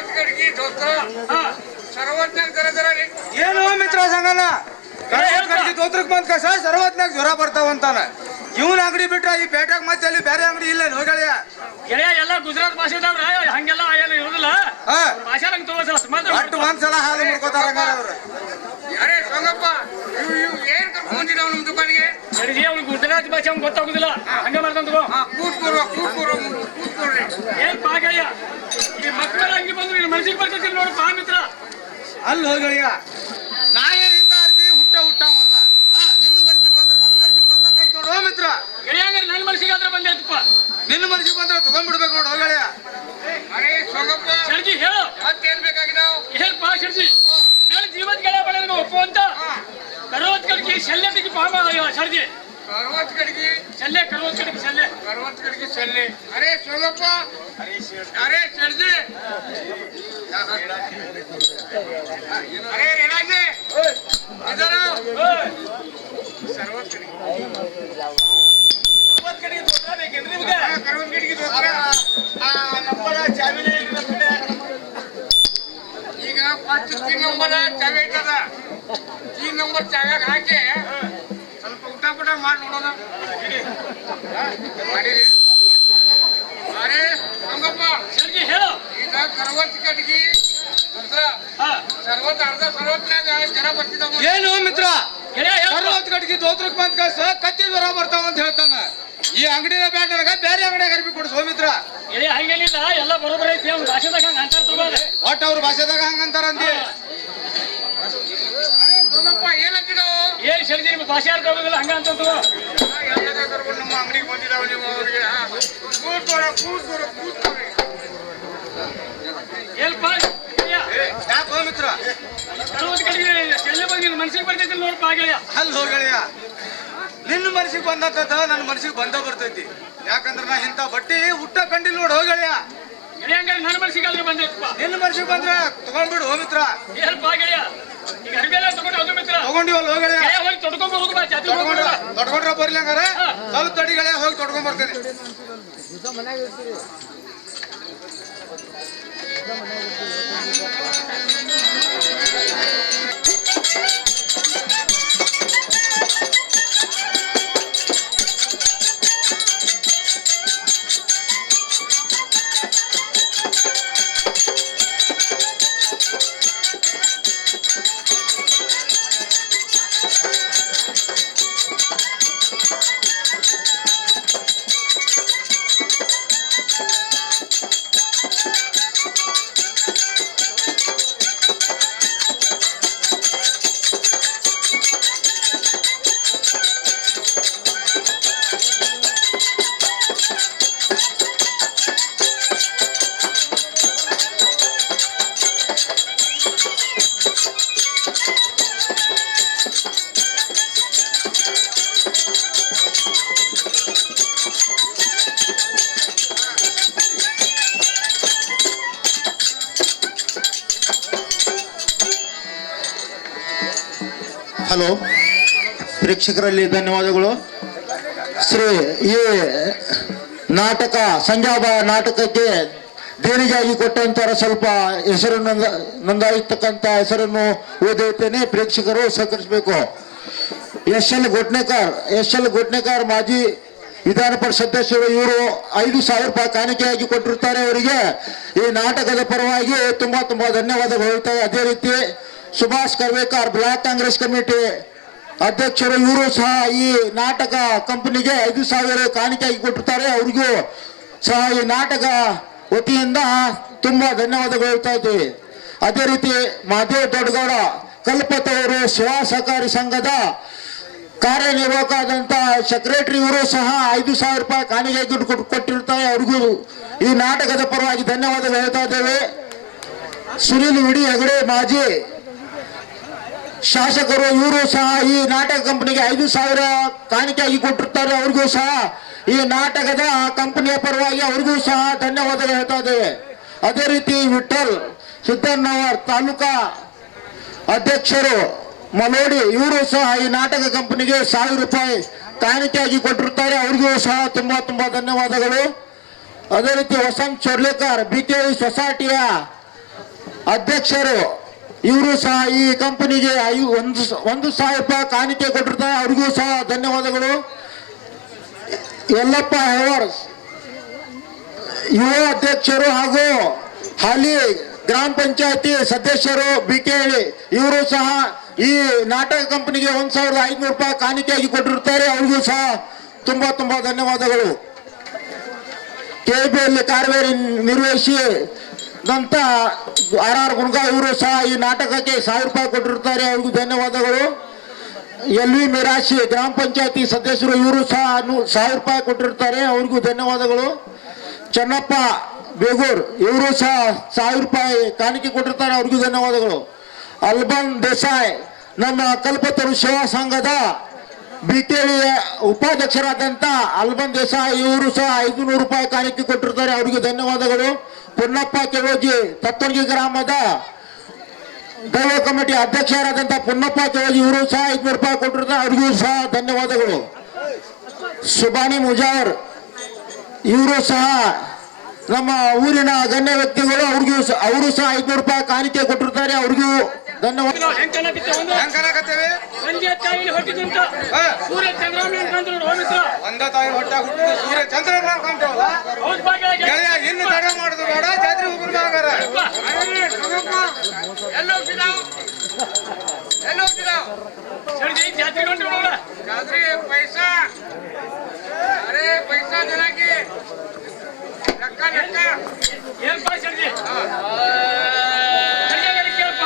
ಸರ್ವತ್ ಕಡೆಗೆ ದೋಸ್ತ ಸರ್ವತ್ನಾಗ ಜರ ಏನು ಮಿತ್ರ ಸಂಗನ ಕಡೆಗೆ ದೋತ್ರಕ್ ಬಂದ್ ಕಸ ಸರ್ವತ್ನಾಗ ಜ್ವರ ಬರ್ತಾವಂತಾನ. ಇವನ್ ಅಂಗಡಿ ಬಿಟ್ರ ಈ ಪೇಟೆಗ್ ಮತ್ತೆ ಅಲ್ಲಿ ಬೇರೆ ಅಂಗಡಿ ಇಲ್ಲ ಹೋಗಳಿಯ. ಗೆಳೆಯ ಎಲ್ಲ ಗುಜರಾತ್ ಭಾಷೆದವ್ರ ಹಂಗೆಲ್ಲ ಏನು ಇರುದಿಲ್ಲ. ಭಾಷೆ ನಂಗೆ ತೋರಿಸಲ್ಲ ಒಟ್ಟು ಒಂದ್ಸಲ ಹಾಲು ಮುಡ್ಕೋತಾರ ಅವ್ರು. ಅರೆ ಸಂಗಪ್ಪ ಇವ್ ಏನ್ ಕರ್ಕೊಂಡಿದ್ದಾವ ನಮ್ ದುಕಾನಿಗೆ? ಸರಿ ಅವ್ನಿಗೆ ಗುಜರಾತ್ ಭಾಷೆ ಅವ್ನಿಗೆ ಗೊತ್ತಾಗುದಿಲ್ಲ. ಹಂಗೆ ಮಾಡ್ತಾನ ಕೂತ್ಕೊಡ್ರಿ. ಏನ್ ಪಾ ಗೆಳೆಯ ಈ ಮಕ್ಕಳ ಹಂಗೆ ಬಂದ್ರು ಇಲ್ಲಿ ಮನಸ್ಸಿಗೆ ಬರ್ತೈತಿ ನೋಡು ಪಾ ಮಿತ್ರ. ಅಲ್ಲಿ ಹೋಗಳಿಯ ನಾ ಏನ್ ಇಂತ ಅರ್ತಿ ಹುಟ್ಟವಲ್ಲ. ನಿನ್ನ ಮನಸ್ಸಿಗೆ ಬಂದ್ರೆ ನನ್ನ ಮನಸ್ಸಿಗೆ ಬಂದಂಗ ಆಯ್ತು ನೋಡು ಮಿತ್ರ. ಗೆಳೆಯ ಹಂಗಾರೆ ನನ್ನ ಮನಸ್ಸಿಗೆ ಆದ್ರೆ ಬಂದೈತಪ್ಪ. ನಿನ್ನ ಮನಸ್ಸಿಗೆ ಬಂದ್ರೆ ತಗೊಂಡ್ಬಿಡ್ಬೇಕು ನೋಡು ಹೋಗಳಿಯ. ಅರೆ ಸಂಗಪ್ಪ ಸರ್ಜಿ ಹೇಳು ಮತ್ತೇನ್ ಬೇಕಾಗಿದಾವ್? ಏನ್ ಪಾ ಸರ್ಜಿ ನನ್ನ ಜೀವದ ಗೆಳೆಯ ಬಡ ಒಪ್ಪುವಂತ ಕರೋತ್ ಕಡೆಗೆ ಶಲ್ಯ ತೆಗಿ ಪಾಪ ಸರ್ಜಿ. ಸರ್ವತ್ ಕಡೆಗೆ ಶಲ್ಯ ಕರೋತ್ ಕಡೆಗೆ ಶಲ್ಯ ಸರ್ವತ್ ಕಡೆಗೆ ಸಲ್ಲೆ. ಅರೆ ಸಂಗಪ್ಪ ಅರೆ ಸರ್ಜಿ ಅರೆ ಏನಾಗಿದೆ ಇದರ ಸರ್ವತ್ ಕಡೆಗೆ ದೋತ್ರ ಬೇಕೇನ್ರಿ ನಿಮ್ಗೆ? ಕರ್ವತ್ ಕಡೆಗೆ ದೋಸ್ತ ನಂಬರ ಚಾವಿನೇ ಇಲ್ಲ ಕಡೆ. ಈಗ ಫಸ್ಟ್ 3 ನಂಬರ್ ಚಾವಿ ಐತದ. 3 ನಂಬರ್ ಚಾವ್ಯಾಗ ಹಾಕಿ ಸ್ವಲ್ಪ ಊಟ ಮಾಡಿ ನೋಡೋಣ. ಮಾಡಿರಿ ಅರೆ ಸಂಗಪ್ಪ ಸರ್ಜಿ ಹೇಳು ಈಗ ಕರವತ್ ಕಟ್ಗಿ ಸರ್ವತ್ ಅರ್ಧ ಸರ್ವತ್ನಾಗ ಜನ ಬರ್ತಿದ್ದಾವ. ಏನು ಮಿತ್ರ ಗೆಳೆಯ ಹೇಳು. ಸರ್ವತ್ ಕಡೆಗೆ ದೋತ್ರಕ್ ಬಂದ್ ಕಸ ಕತ್ತಿ ಜ್ವರ ಬರ್ತಾವ ಅಂತ ಹೇಳ್ತಾನ. ಈ ಅಂಗಡಿನ ಬ್ಯಾಡ ನನಗ ಬೇರೆ ಅಂಗಡಿಯಾಗ ಅರ್ಬಿ ಕೊಡ್ಸೋ ಮಿತ್ರ. ಗೆಳೆಯ ಹಂಗೇನಿಲ್ಲ ಎಲ್ಲ ಬರೋಬರ ಐತಿ. ಅವ್ನ ಭಾಷೆದಾಗ ಹಂಗ ಅಂತಾರ ತಗೋದೆ. ಒಟ್ಟು ಅವ್ರ ಭಾಷೆದಾಗ ಹಂಗಂತಾರಂದಿ. ಅರೆ ಸಂಗಪ್ಪ ಏನಂತಿರೋ ಏನ್ ಸರ್ಜಿ ನಿಮ್ಗೆ ಭಾಷೆ ಅರ್ಥ ಆಗೋದಿಲ್ಲ ಹಂಗ ಅಂತ ತಗೋ. ಎಲ್ಲ ಕರ್ಕೊಂಡು ನಮ್ಮ ಅಂಗಡಿಗೆ ಬಂದಿದ್ದಾವ ನೀವು ಅವ್ರಿಗೆ ಕೂತ್ಕೊರಿ. ಏಲ್ಪ ಗೆಳೆಯ ಯಾಕೋ ಮಿತ್ರ ಕರೋತ್ ಕಡೆಗೆ ಶಲ್ಯ ಬಂದು ನಿನ್ನ ಮನಸ್ಸಿಗೆ ಬರ್ತೈತಿ ನೋಡಪ್ಪ ಗೆಳೆಯ. ಅಲ್ಲಿ ಹೋಗಳಿಯ ನಿನ್ನ ಮನಸ್ಸಿಗೆ ಬಂದಂತದ ನನ್ನ ಮನಸ್ಸಿಗೆ ಬಂದ ಬರ್ತೈತಿ. ಯಾಕಂದ್ರ ನಾ ಇಂಥ ಬಟ್ಟಿ ಹುಟ್ಟ ಕಂಡಿಲ್ ನೋಡ್ ಹೋಗಳಿಯ. ಗೆಳೆಯ ಹಂಗಾರೆ ನನ್ನ ಮನಸ್ಸಿಗೆ ಆದ್ರೆ ಬಂದೈತಪ್ಪ. ನಿನ್ನ ಮನಸ್ಸಿಗೆ ಬಂದ್ರ ತಗೊಂಡ್ಬಿಡು ಹೋ ಮಿತ್ರ. ಏಲ್ಪ ಗೆಳೆಯ ಈಗ ಅರ್ಬೆಲ್ಲ ತಗೊಂಡು ಅದು ಮಿತ್ರ ತಗೊಂಡಿವಲ್ಲ ಹೋಗಳಿಯ. ಗೆಳೆಯ ಹೋಗಿ ತೊಡ್ಕೊಂಡ್ ಬರೋದು ಬಾ ಜಾತ್ರೆ ತೊಡ್ಕೊಂಡ್ರ ಬರ್ಲಿ ಹಂಗಾರ ಸ್ವಲ್ಪ ತಡಿಗಳಿಯ ಹೋಗಿ ತೊಡ್ಕೊಂಡ್ ಬರ್ತೇನೆ. ಹಲೋ ಪ್ರೇಕ್ಷಕರಲ್ಲಿ ಧನ್ಯವಾದಗಳು. ಶ್ರೀ ಈ ನಾಟಕ ಸಂಜಾಬ ನಾಟಕಕ್ಕೆ ದೇಣಿಗೆಯಾಗಿ ಕೊಟ್ಟಂತರ ಸ್ವಲ್ಪ ಹೆಸರು ನೋಂದಾಯಿಸ್ತಕ್ಕಂಥ ಹೆಸರನ್ನು ಓದುತ್ತೇನೆ, ಪ್ರೇಕ್ಷಕರು ಸಹಕರಿಸಬೇಕು. ಎಸ್ ಎಲ್ ಗೊಟ್ನೇಕರ್ ಮಾಜಿ ವಿಧಾನ ಪರಿಷತ್ ಸದಸ್ಯರು. ಇವರು 5,000 ರೂಪಾಯಿ ಕಾಣಿಕೆಯಾಗಿ ಕೊಟ್ಟಿರ್ತಾರೆ. ಅವರಿಗೆ ಈ ನಾಟಕದ ಪರವಾಗಿ ತುಂಬಾ ಧನ್ಯವಾದಗಳು ಹೇಳ್ತಾರೆ. ಅದೇ ರೀತಿ ಸುಭಾಷ್ ಕರ್ವೇಕರ್ ಬ್ಲಾಕ್ ಕಾಂಗ್ರೆಸ್ ಕಮಿಟಿ ಅಧ್ಯಕ್ಷರು, ಇವರು ಸಹ ಈ ನಾಟಕ ಕಂಪನಿಗೆ 5,000 ಕಾಣಿಕೆಯಾಗಿ ಕೊಟ್ಟಿರ್ತಾರೆ. ಅವ್ರಿಗೂ ಸಹ ಈ ನಾಟಕ ವತಿಯಿಂದ ತುಂಬಾ ಧನ್ಯವಾದಗಳು ಹೇಳ್ತಾ ಇದ್ದೀವಿ. ಅದೇ ರೀತಿ ಮಹದೇವ್ ದೊಡ್ಡಗೌಡ ಕಲ್ಪತ್ ಅವರು ಸೇವಾ ಸಹಕಾರಿ ಸಂಘದ ಕಾರ್ಯನಿರ್ವಾಹಕ ಸೆಕ್ರೆಟರಿ, ಇವರು ಸಹ 5,000 ರೂಪಾಯಿ ಕಾಣಿಕೆ ದುಡ್ಡು ಕೊಟ್ಟಿರ್ತಾರೆ. ಅವ್ರಿಗೂ ಈ ನಾಟಕದ ಪರವಾಗಿ ಧನ್ಯವಾದಗಳು ಹೇಳ್ತಾ ಇದ್ದೇವೆ. ಸುನಿಲ್ ವಿಡಿ ಹೆಗಡೆ ಮಾಜಿ ಶಾಸಕರು, ಇವರು ಸಹ ಈ ನಾಟಕ ಕಂಪನಿಗೆ 5,000 ಕಾಣಿಕೆಯಾಗಿ ಕೊಟ್ಟಿರ್ತಾರೆ. ಅವ್ರಿಗೂ ಸಹ ಈ ನಾಟಕದ ಕಂಪನಿಯ ಪರವಾಗಿ ಅವ್ರಿಗೂ ಸಹ ಧನ್ಯವಾದಗಳು ಹೇಳ್ತಾ ಇದ್ದೇವೆ. ಅದೇ ರೀತಿ ವಿಠಲ್ ಸಿದ್ದಣ್ಣವರ್ ತಾಲೂಕಾ ಅಧ್ಯಕ್ಷರು ಮಲೋಡಿ, ಇವರು ಸಹ ಈ ನಾಟಕ ಕಂಪನಿಗೆ 1,000 ರೂಪಾಯಿ ಕಾಣಿಕೆಯಾಗಿ ಕೊಟ್ಟಿರ್ತಾರೆ. ಅವ್ರಿಗೂ ಸಹ ತುಂಬಾ ಧನ್ಯವಾದಗಳು. ಅದೇ ರೀತಿ ವಸಂತ್ ಚೋರ್ಲೇಕರ್ BKI ಸೊಸೈಟಿಯ ಅಧ್ಯಕ್ಷರು ಇವರು ಸಹ ಈ ಕಂಪನಿಗೆ 1,000 ರೂಪಾಯಿ ಕಾಣಿಕೆ ಕೊಟ್ಟಿರ್ತಾರೆ, ಅವ್ರಿಗೂ ಸಹ ಧನ್ಯವಾದಗಳು. ಯಲ್ಲಪ್ಪ ಹೆವರ್ಸ್ ಯುವ ಅಧ್ಯಕ್ಷರು ಹಾಗೂ ಹಾಲಿ ಗ್ರಾಮ ಪಂಚಾಯತಿ ಸದಸ್ಯರು ಬಿಕೆಹಳ್ಳಿ ಇವರು ಸಹ ಈ ನಾಟಕ ಕಂಪನಿಗೆ 1,500 ರೂಪಾಯಿ ಕಾಣಿಕೆಯಾಗಿ ಕೊಟ್ಟಿರ್ತಾರೆ, ಅವ್ರಿಗೂ ಸಹ ತುಂಬಾ ಧನ್ಯವಾದಗಳು. ಕೆಬಿಯಲ್ಲಿ ಕಾರ್ಯವಾರಿ ನಿರ್ವಹಿಸಿದಂತ RR ಗುಣಗ ಇವರು ಸಹ ಈ ನಾಟಕಕ್ಕೆ 1,000 ರೂಪಾಯಿ ಕೊಟ್ಟಿರ್ತಾರೆ, ಅವ್ರಿಗೂ ಧನ್ಯವಾದಗಳು. LV ಮಿರಾಶಿ ಗ್ರಾಮ ಪಂಚಾಯತಿ ಸದಸ್ಯರು ಇವರು ಸಹ 1,000 ರೂಪಾಯಿ ಕೊಟ್ಟಿರ್ತಾರೆ, ಅವ್ರಿಗೂ ಧನ್ಯವಾದಗಳು. ಚನ್ನಪ್ಪ ಬೇಗೂರ್ ಇವರು ಸಹ 1,000 ರೂಪಾಯಿ ಕಾಣಿಕೆ ಕೊಟ್ಟಿರ್ತಾರೆ, ಅವ್ರಿಗೂ ಧನ್ಯವಾದಗಳು. ಅಲ್ಬನ್ ದೇಸಾಯಿ ನಮ್ಮ ಕಲ್ಪತರು ಸೇವಾ ಸಂಘದ ಬಿಕೆಳಿಯ ಉಪಾಧ್ಯಕ್ಷರಾದಂತ ಅಲ್ಬನ್ ದೇಸಾಯಿ ಇವರು ಸಹ 500 ರೂಪಾಯಿ ಕಾಣಿಕೆ ಕೊಟ್ಟಿರ್ತಾರೆ, ಅವರಿಗೆ ಧನ್ಯವಾದಗಳು. ಪುನ್ನಪ್ಪ ಕೆಳೋಜಿ ತತ್ತೊಣಗಿ ಗ್ರಾಮದ ದೈವ ಕಮಿಟಿ ಅಧ್ಯಕ್ಷರಾದಂತ ಪುನ್ನಪ್ಪ ಕೆಳೋಜಿ ಇವರು ಸಹ 500 ರೂಪಾಯಿ ಕೊಟ್ಟಿರ್ತಾರೆ, ಅವರಿಗೂ ಸಹ ಧನ್ಯವಾದಗಳು. ಸುಬಾನಿ ಮುಜಾವರ್ ಇವರು ಸಹ ನಮ್ಮ ಊರಿನ ಗಣ್ಯ ವ್ಯಕ್ತಿಗಳು, ಅವರು ಸಹ 500 ರೂಪಾಯಿ ಕಾಣಿಕೆ ಕೊಟ್ಟಿರ್ತಾರೆ, ಅವ್ರಿಗೂ ಧನ್ಯವಾದ. ಹೆಂಗ್ ಕನಾಕತ್ತೇವೆ ಸಂಜೆ ತಾಯಿಲಿ ಹೊಟ್ಟಿದಂತ ಸೂರ್ಯ ಚಂದ್ರಮಣ ಕಂದ್ರು ಹೋಗಿದ್ರ ಒಂದ ತಾಯಿ ಹೊಟ್ಟ ಹುಟ್ಟಿದ ಸೂರ್ಯ ಚಂದ್ರನ ಕಾಣ್ತಾವಲ್ಲ. ಹೌದ್ ಭಾಗ್ಯವಾಗಿ ಗೆಳೆಯ ಇನ್ನು ತಡ ಮಾಡುದು ಬೇಡ, ಜಾತ್ರೆ ಹೋಗುದು ಬಾಗಾರ. ಜಾತ್ರೆ ಕೊಂಡು ನೋಡ ಜಾತ್ರೆ ಪೈಸಾ ಅರೆ ಪೈಸಾ ಜನಕ್ಕೆ ಲೆಕ್ಕ ಲೆಕ್ಕ ಏನ್ ಪಾಯ್ ಸರ್ಜಿ ಕೇಳಪ್ಪ.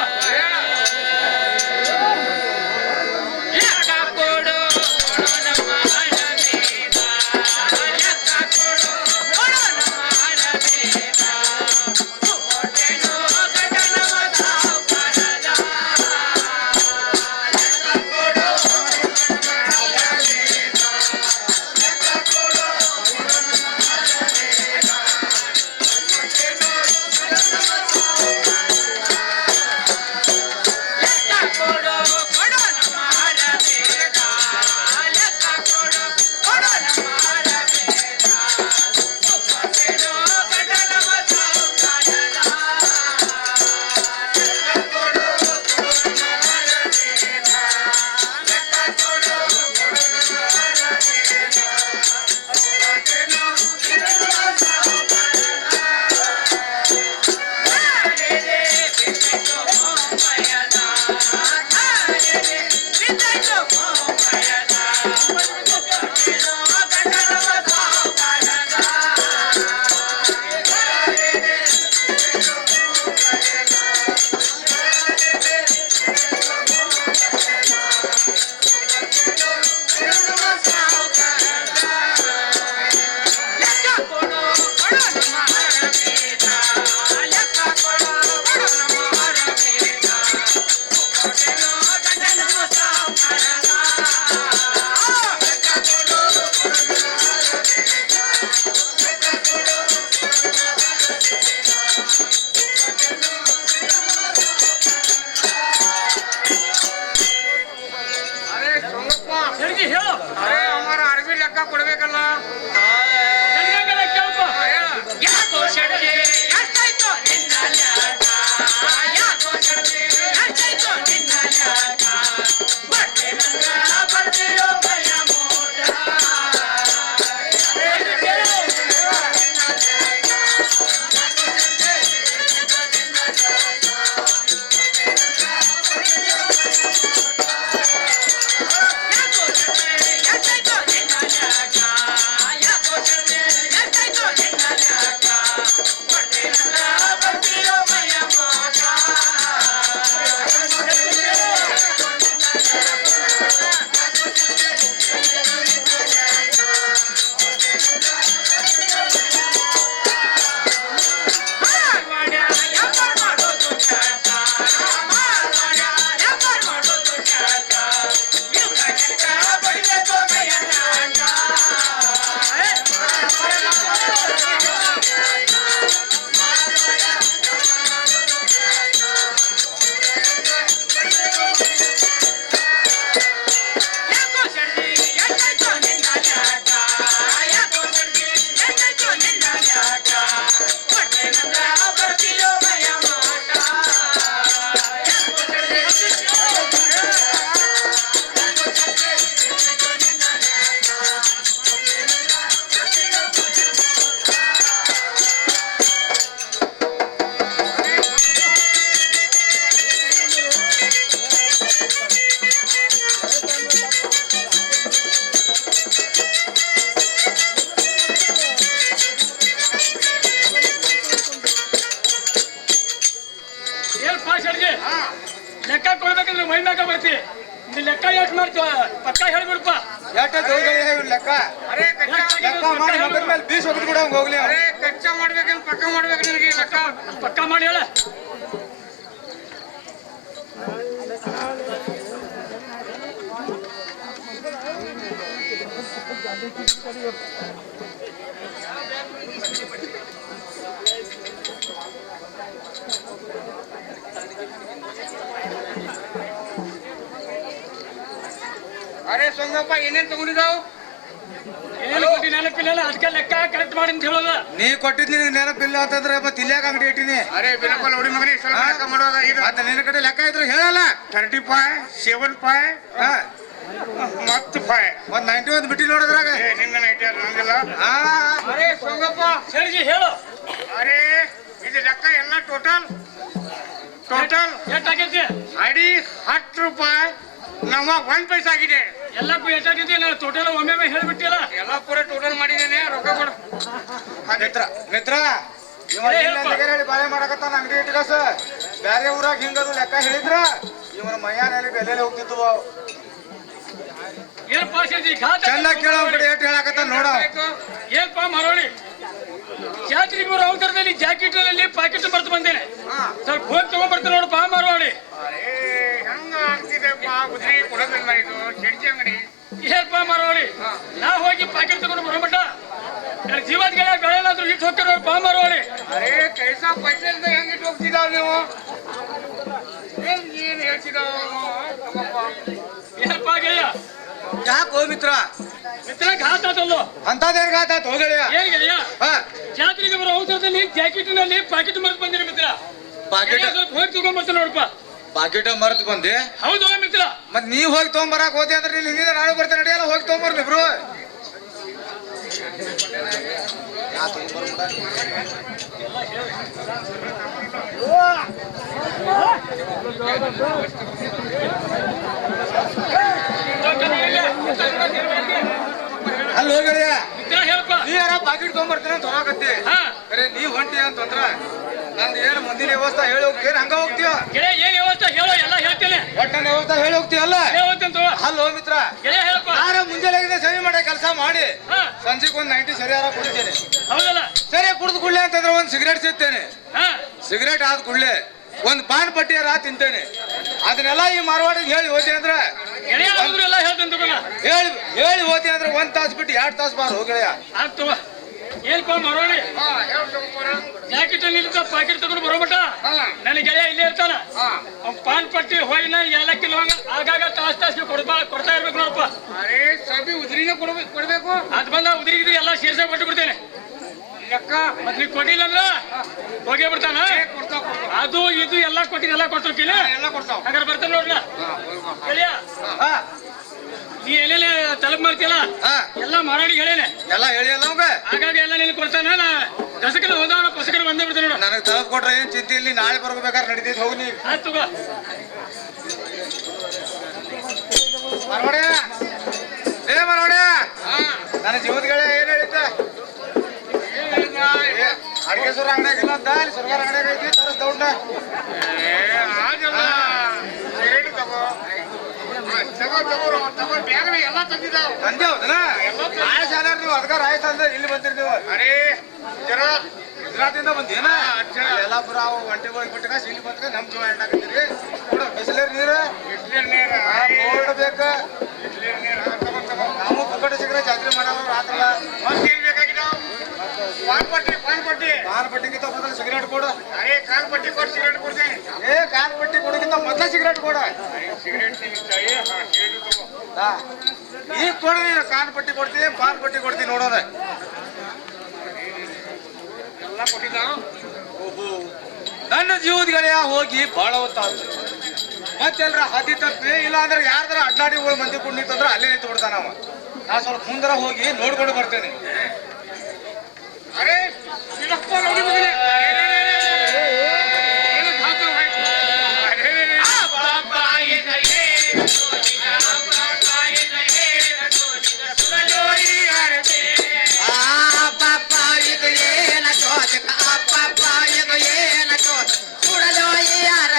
ಏನ್ ಪಾಸ್ ಅಡ್ಗೆ ಲೆಕ್ಕ ಕೊಡ್ಬೇಕಂದ್ರೆ ಮೈ ಮ್ಯಾಗ ಬರ್ತಿ ನೀ ಲೆಕ್ಕ ಎಷ್ಟು ಮಾಡ್ತೀವ ಪಕ್ಕ ಹೇಳ್ಬಿಡಪ್ಪ. ಎಷ್ಟ ಲೆಕ್ಕ ಅರೆ ಲೆಕ್ಕ ಮಾಡಿ ಮಗನ ಮೇಲೆ ಬೀಸ್ ಹೋಗ್ಬಿಟ್ಟು ಕೂಡ ಹೋಗ್ಲಿ. ಅರೆ ಕಚ್ಚಾ ಮಾಡ್ಬೇಕಂತ ಪಕ್ಕ ಮಾಡ್ಬೇಕು ನಿನಗೆ ಲೆಕ್ಕ. ಪಕ್ಕ ಮಾಡಿ ಹೇಳ. ಅರೆ ಸಂಗಪ್ಪ ಏನೇನ್ ತಗೊಂಡಿದ್ದಾವ್? ಏನು ಕೊಟ್ಟಿ ನೆನಪಿಲ್ಲ ಅದಕ್ಕೆ ಲೆಕ್ಕ ಕರೆಕ್ಟ್ ಮಾಡಿ ಅಂತ ಹೇಳೋದ. ನೀ ಕೊಟ್ಟಿದ್ ನಿನಗೆ ನೆನಪಿಲ್ಲ ಅಂತಂದ್ರೆ ಮತ್ತೆ ಇಲ್ಯಾಕ ಅಂಗಡಿ ಇಟ್ಟಿನಿ. ಅರೆ ಬಿಲಕಲ್ ಹೊಡಿ ಮಗನೇ ಸ್ವಲ್ಪ ಲೆಕ್ಕ ಮಾಡುವಾಗ ಇದು ಮತ್ತೆ ನಿನ್ನ ಕಡೆ ಲೆಕ್ಕ ಇದ್ರೆ ಹೇಳಲ್ಲ. 35 75 ಮತ್ತು 5 ಒಂದ್ 91 ಬಿಟ್ಟಿ ನೋಡಿದ್ರಾಗ. ಏ ನಿನ್ನ ನೈಟಿ ನಂದಿಲ್ಲ. ಅರೆ ಸಂಗಪ್ಪ ಸರಿ ಹೇಳು ಅರೆ ಇದು ಲೆಕ್ಕ ಎಲ್ಲ ಟೋಟಲ್ ಎಷ್ಟಾಗೈತಿ? ಅಡಿ 10 ರೂಪಾಯಿ ನಮ್ಮ 1 ಪೈಸೆ ಆಗಿದೆ. ಎಲ್ಲಕ್ಕೂ ಎಷ್ಟಾಗೈತಿ? ನಾನು ಟೋಟಲ್ ಒಮ್ಮೆ ಹೇಳ್ಬಿಟ್ಟಿಲ್ಲ. ಎಲ್ಲ ಪೂರ ಟೋಟಲ್ ಮಾಡಿದ್ದೇನೆ ರೊಕ್ಕ ಕೊಡು. ಮಿತ್ರ ಇವ ಇಲ್ಲ ಅಂತ ಹೇಳಿ ಬಾಳೆ ಮಾಡಕತ್ತಾನ ಅಂಗಡಿ ಇಟ್ಕಸ. ಬ್ಯಾರೆ ಊರಾಗ ಹಿಂಗದು ಲೆಕ್ಕ ಹೇಳಿದ್ರ ಇವನ ಮೈಯಾನಲ್ಲಿ ಬೆಲೆಲೆ ಹೋಗ್ತಿದ್ವು. ಏನ್ ಪಾಸ್ ಐತಿ? ಘಾತ ಚೆನ್ನಾಗಿ ಕೇಳೋ ಕಡೆ ಏಟ್ ಹೇಳಕತ್ತಾನ ನೋಡ. ಏನ್ಪ ಮರೋಳಿ ಜಾತ್ರೆಗೆ ಬರೋ ಅವಸರದಲ್ಲಿ ಜಾಕೆಟ್ ನಲ್ಲಿ ಪಾಕೆಟ್ ಬರ್ತು ಬಂದೇನೆ. ಸ್ವಲ್ಪ ಹೋಗಿ ತಗೊಂಡ್ಬರ್ತೇನೆ ನೋಡಪ್ಪ ಮರೋಳಿ. ಅರೆ ಹೆಂಗ ಆಗ್ತಿದೆಪ್ಪ ಉದ್ರಿ ಕೊಡೋದಿಲ್ಲ ಇದು ಚಡ್ಜಿ ಅಂಗಡಿ. ಏನ್ಪ ಮರೋಳಿ ನಾ ಹೋಗಿ ಪಾಕೆಟ್ ತಗೊಂಡು ಬರೋಮಟ್ಟ ನನ್ನ ಜೀವದ ಬೆಳೆಯಲ್ಲಾದ್ರೂ ಇಟ್ಟು ಹೋಗ್ತಾರೆ ನೋಡಪ್ಪ ಮರೋಳಿ. ಅರೆ ಕೈಸಾ ಪೈಸೆ ಇಲ್ದ ಹೆಂಗ್ ಇಟ್ಟು ಹೋಗ್ತಿದಾವ್ ನೀವು? ಏನ್ ಹೇಳ್ತಿದಾವ? ಏನಪ್ಪ ಗೆಳೆಯ ಯಾಕೋ ಮಿತ್ರ ಮಿತ್ರ ಘಾತ ಆತಲ್ಲೋ. ಅಂತದೇನ್ ಗಾತ ಹೋಗಲಿಯ. ಏನ್ ಗೆಳೆಯ ಜಾತ್ರೆಗೆ ಬರೋ ಅವಸರದಲ್ಲಿ ಜಾಕೆಟ್ ನಲ್ಲಿ ಪಾಕೆಟ್ ಮರ್ತು ಬಂದಿರಿ ಮಿತ್ರ. ಪಾಕೆಟ್ ಸ್ವಲ್ಪ ಹೋಗಿ ತಗೊಂಡ್ಬರ್ತೇನೆ ನೋಡಪ್ಪ. ಪಾಕೆಟ್ ಮರ್ತು ಬಂದೆ. ಹೌದು ಮಿತ್ರ. ಮತ್ ನೀವ್ ಹೋಗಿ ತಗೊಂಬರಕ್ ಹೋದೆ ಅಂದ್ರೆ ನೀನ್ ಹಿಂದಿನ ನಾನು ಬರ್ತೇನೆ ನಡಿಯಲ್ಲ. ಹೋಗಿ ತಗೊಂಬರ್ಲಿ ಇಬ್ರು. ಅಲ್ಲಿ ಹೋಗಿಳಿಯ ಮಿತ್ರ ಹೇಳಪ್ಪ. ನೀ ಯಾರ ಪಾಕೆಟ್ ತಗೊಂಬರ್ತೀನಿ ಅಂತ ಹೋಗಕತ್ತಿ. ಹಾ ಅರೆ ನೀವ್ ಹೊಂಟಿ ಅಂತಂದ್ರ ನಂದು ಏನು ಮುಂದಿನ ವ್ಯವಸ್ಥೆ ಹೇಳಿ ಹೋಗ್ತೀನಿ ಹಂಗ ಹೋಗ್ತೀವ. ಗೆಳೆಯ ಏನ್ ವ್ಯವಸ್ಥೆ ಹೇಳೋ ಎಲ್ಲ ಹೇಳ್ತೇನೆ. ಒಟ್ಟನ ವ್ಯವಸ್ಥೆ ಹೇಳಿ ಹೋಗ್ತೀವಲ್ಲ. ಹೇಳ್ತೇನೆ ಅಲ್ಲೋ ಮಿತ್ರ ಗೆಳೆಯ ಹೇಳಪ್ಪ. ಯಾರ ಮುಂಜಾನೆ ಸರಿ ಮಾಡೋ ಕೆಲಸ ಮಾಡಿ ಹಾ ಸಂಜೆಗೆ ಒಂದ್ 90 ಸರಿಯಾರ ಕುಡಿತೇನೆ. ಹೌದಲ್ಲ ಸರಿ ಕುಡಿದು ಕುಡ್ಲೆ ಅಂತಂದ್ರೆ ಒಂದ್ ಸಿಗರೇಟ್ ಸಿಗ್ತೇನೆ. ಹಾ ಸಿಗರೇಟ್ ಆದ ಕುಡ್ಲೆ ಒಂದ್ ಪಾನ್ ಪಟ್ಟಿಯರ ತಿಂತೇನೆ. ಅದನ್ನೆಲ್ಲ ಈ ಮಾರವಾಡಿಗೆ ಹೇಳಿ ಹೋದಿ ಅಂದ್ರ ಗೆಳೆಯ ಆದ್ರೂ ಎಲ್ಲ ಹೇಳ್ತೇನೆ ತಗೋಣ. ಹೇಳಿ ಹೋದಿ ಅಂದ್ರೆ 1 ತಾಸು ಬಿಟ್ಟು 2 ತಾಸು ಬಾರ ಹೋಗಳೆಯ. ಆಗ್ತವ ಏನಪ್ಪ ಮರೋಳಿ ಜಾಕೆಟ್ ನಿಲ್ತ ಪಾಕೆಟ್ ತಗೊಂಡು ಬರೋಮಟ ನನ್ನ ಗೆಳೆಯ ಇಲ್ಲೇ ಇರ್ತಾನ. ಅವ್ನ್ ಪಾನ್ ಪಟ್ಟಿ ಹೋಗಿನ ಏಲಕ್ಕಿ ಲವಂಗ ಆಗಾಗ ತಾಸು ಕೊಡ್ತಾ ಇರ್ಬೇಕು ನೋಡಪ್ಪ. ಅರೆ ಸಬಿ ಉದ್ರಿನ ಕೊಡ್ಬೇಕು. ಅದ್ ಬಂದ ಉದ್ರಿಗಿದ್ರಿ ಎಲ್ಲ ಸೇರ್ಸ ಕೊಟ್ಟು ಬಿಡ್ತೇನೆ. ಲೆಕ್ಕ ಮತ್ ನೀವ್ ಕೊಟ್ಟಿಲ್ಲ ಅಂದ್ರ ಹೋಗೇ ಬಿಡ್ತಾನ. ಕೊಡ್ತಾವ ಅದು ಇದು ಎಲ್ಲ ಕೊಟ್ಟಿನ ಎಲ್ಲ ಕೊಟ್ಟಿರ್ಕಿಲ್ಲ. ಎಲ್ಲ ಕೊಡ್ತಾವ. ಹಾಗಾದ್ರೆ ಬರ್ತೇನೆ ನೋಡ್ಲ ಗೆಳೆಯ. ನೀ ಏನೇನೆ ತಲುಪ್ ಮಾಡ್ತಿಲ್ಲ ಎಲ್ಲ ಮಾರಾಡಿ ಹೇಳೇನೆ. ಎಲ್ಲ ಹೇಳಿ ಅಲ್ಲ ಅವಂಗ ಹಾಗಾಗಿ ಎಲ್ಲ ನೀನು ಕೊಡ್ತಾನ. ದಸಕನ ಹೋದವನ ಪಸಕನ ಬಂದೇ ಬಿಡ್ತೇನೆ ನೋಡ. ನನಗ್ ತಲುಪ್ ಕೊಟ್ರೆ ಏನ್ ಚಿಂತೆ ಇಲ್ಲಿ. ನಾಳೆ ಬರ್ಬೇಕಾದ್ರೆ ನಡೀತೈತಿ ಹೋಗಿ ನೀ ಆಯ್ತು ತಗೋ. ಮರವಾಡೆ ಏ ಮರವಾಡೆ ನನ್ನ ಜೀವದಗಳೇ ಏನ್ ಹೇಳಿದ್ದ ಅಡಿಗೆ ಸುರ ಅಂಗಡಿಯಾಗ ಇಲ್ಲ ಅಂತ ಅಲ್ಲಿ ಸುರಗಾರ ಅಂಗಡಿಯಾಗ ಐತಿ ತರಸ್ ದೌಡ್ನ. ಆಗಲ್ಲ ಸಿಗರೇಟ್ ತಗೋ ಬ್ಯಾಗ್ನ ಎಲ್ಲ ತಂದಿದ್ದಾವ. ತಂದೆ ಹೌದನ ರಾಯಸ್ ಅದಾರ ನೀವು. ಅದಕ್ಕ ರಾಯಸ್ ಅಂದ್ರೆ ಇಲ್ಲಿ ಬಂದಿರಿ ನೀವು. ಅರೆ ಗುಜರಾತಿಂದ ಬಂದೇನ ಯಲ್ಲಾಪುರ ಅವು ಒಂಟಿಗಳಿಗೆ ಬಿಟ್ಟಕ ಇಲ್ಲಿ ಬಂದ್ಕ ನಮ್ ಜೀವ ಎಂಟಾಕತ್ತೀರಿ. ನೋಡು ಬಿಸಿಲೇರ್ ನೀರು ಗೋಲ್ಡ್ ಬೇಕ. ನಾವು ಪುಕ್ಕಟ ಸಿಗ್ರೆ ಜಾತ್ರೆ ಮಾಡವ್ರು ರಾತ್ರಲ್ಲ. ಮತ್ತೇನ್ ಬೇಕಾಗಿದ್ದಾವ? ಪಾನ್ ಪಟ್ಟಿಗಿಂತ ಮೊದಲು ಸಿಗರೇಟ್ ಕೊಡು. ಅರೆ ಕಾಲ್ ಪಟ್ಟಿ ಕೊಟ್ಟು ಸಿಗರೇಟ್ ಕೊಡ್ತೇನೆ. ಏ ಕಾನ್ ಪಟ್ಟಿ ಕೊಡೋಕ್ಕಿಂತ ಮೊದಲ ಸಿಗರೇಟ್ ಕೊಡ. ಸಿಗರೇಟ್ ಈಗ ಕೊಡ. ನೀನು ಕಾನ್ ಪಟ್ಟಿ ಕೊಡ್ತೀನಿ ಪಾನ್ ಪಟ್ಟಿ ಕೊಡ್ತೀನಿ ನೋಡೋಣ. ಎಲ್ಲ ಕೊಟ್ಟಿದ್ದಾವ. ನನ್ನ ಜೀವದ ಗೆಳೆಯ ಹೋಗಿ ಬಹಳ ಹೊತ್ತಾಗ್ತದೆ. ಮತ್ತೆಲ್ರ ಹದ್ದಿ ತಪ್ಪಿ ಇಲ್ಲ ಅಂದ್ರೆ ಯಾರ್ದಾರ ಅಡ್ಡಾಡಿ ಮಂದಿ ಕುಂಡ್ ನಿಂತಂದ್ರೆ ಅಲ್ಲೇ ನಿಂತು ಬಿಡ್ತಾನ ಅವ. ನಾ ಸ್ವಲ್ಪ ಮುಂದರ ಹೋಗಿ ನೋಡ್ಕೊಂಡು ಬರ್ತೇನೆ. ಅರೆ ಇದಪ್ಪ ನೋಡಿ ಮಗನೇ. ಏನು ಘಾತ ಹೋಯ್ತು? ಪಾಪ ಇದು ಏನ ಚೋಚಕ ಪಾಪ ಇದು ಏನ ಚೋಚ ಸುಡಲೋ ಯಾರ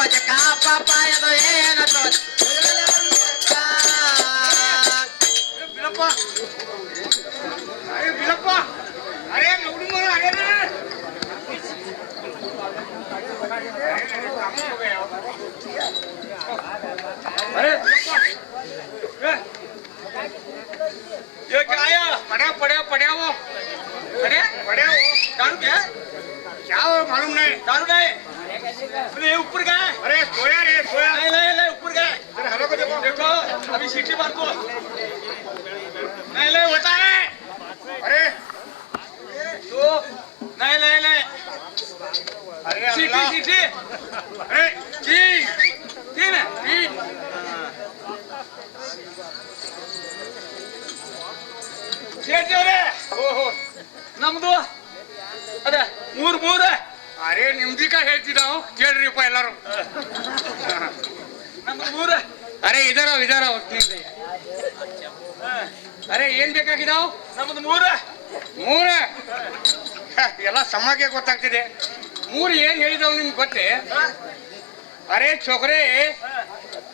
ತೋಚಕ ಪಾಪಾಯದು ಏನು ತೋಚ ಬಿಳಪ್ಪ ಅರೆ ಬಿಳಪ್ಪ ಅರೆ ನೋಡಿ ಮರ ಅರೆ अरे ये क्या आया पड़ा वो पड़े वो दारू क्या हो मालूम नहीं दारू नहीं अरे ऊपर गए अरे सोया नहीं ऊपर गए अरे हेलो को देखो अभी सीटी मार को नहीं होता है अरे तो नहीं अरे सीटी अरे तीन ಓಹೋ ನಮ್ದು ಅದ ಮೂರ್ ಅರೆ ನಿಮ್ದಿಕ ಹೇಳ್ತೀವಿ ನಾವು ಕೇಳ್ರಿಪ್ಪ ಎಲ್ಲಾರು ನಮ್ದು ಮೂರ ಅರೆ ಇದಾರ ಅರೆ ಏನ್ ಬೇಕಾಗಿದಾವ್ ನಮ್ದು ಮೂರ ಎಲ್ಲ ಸಮಾಗೆ ಗೊತ್ತಾಗ್ತಿದೆ ಮೂರು ಏನ್ ಹೇಳಿದಾವ್ ನಿಮ್ಗೆ ಗೊತ್ತೇ ಅರೆ ಚೋಕ್ರೆ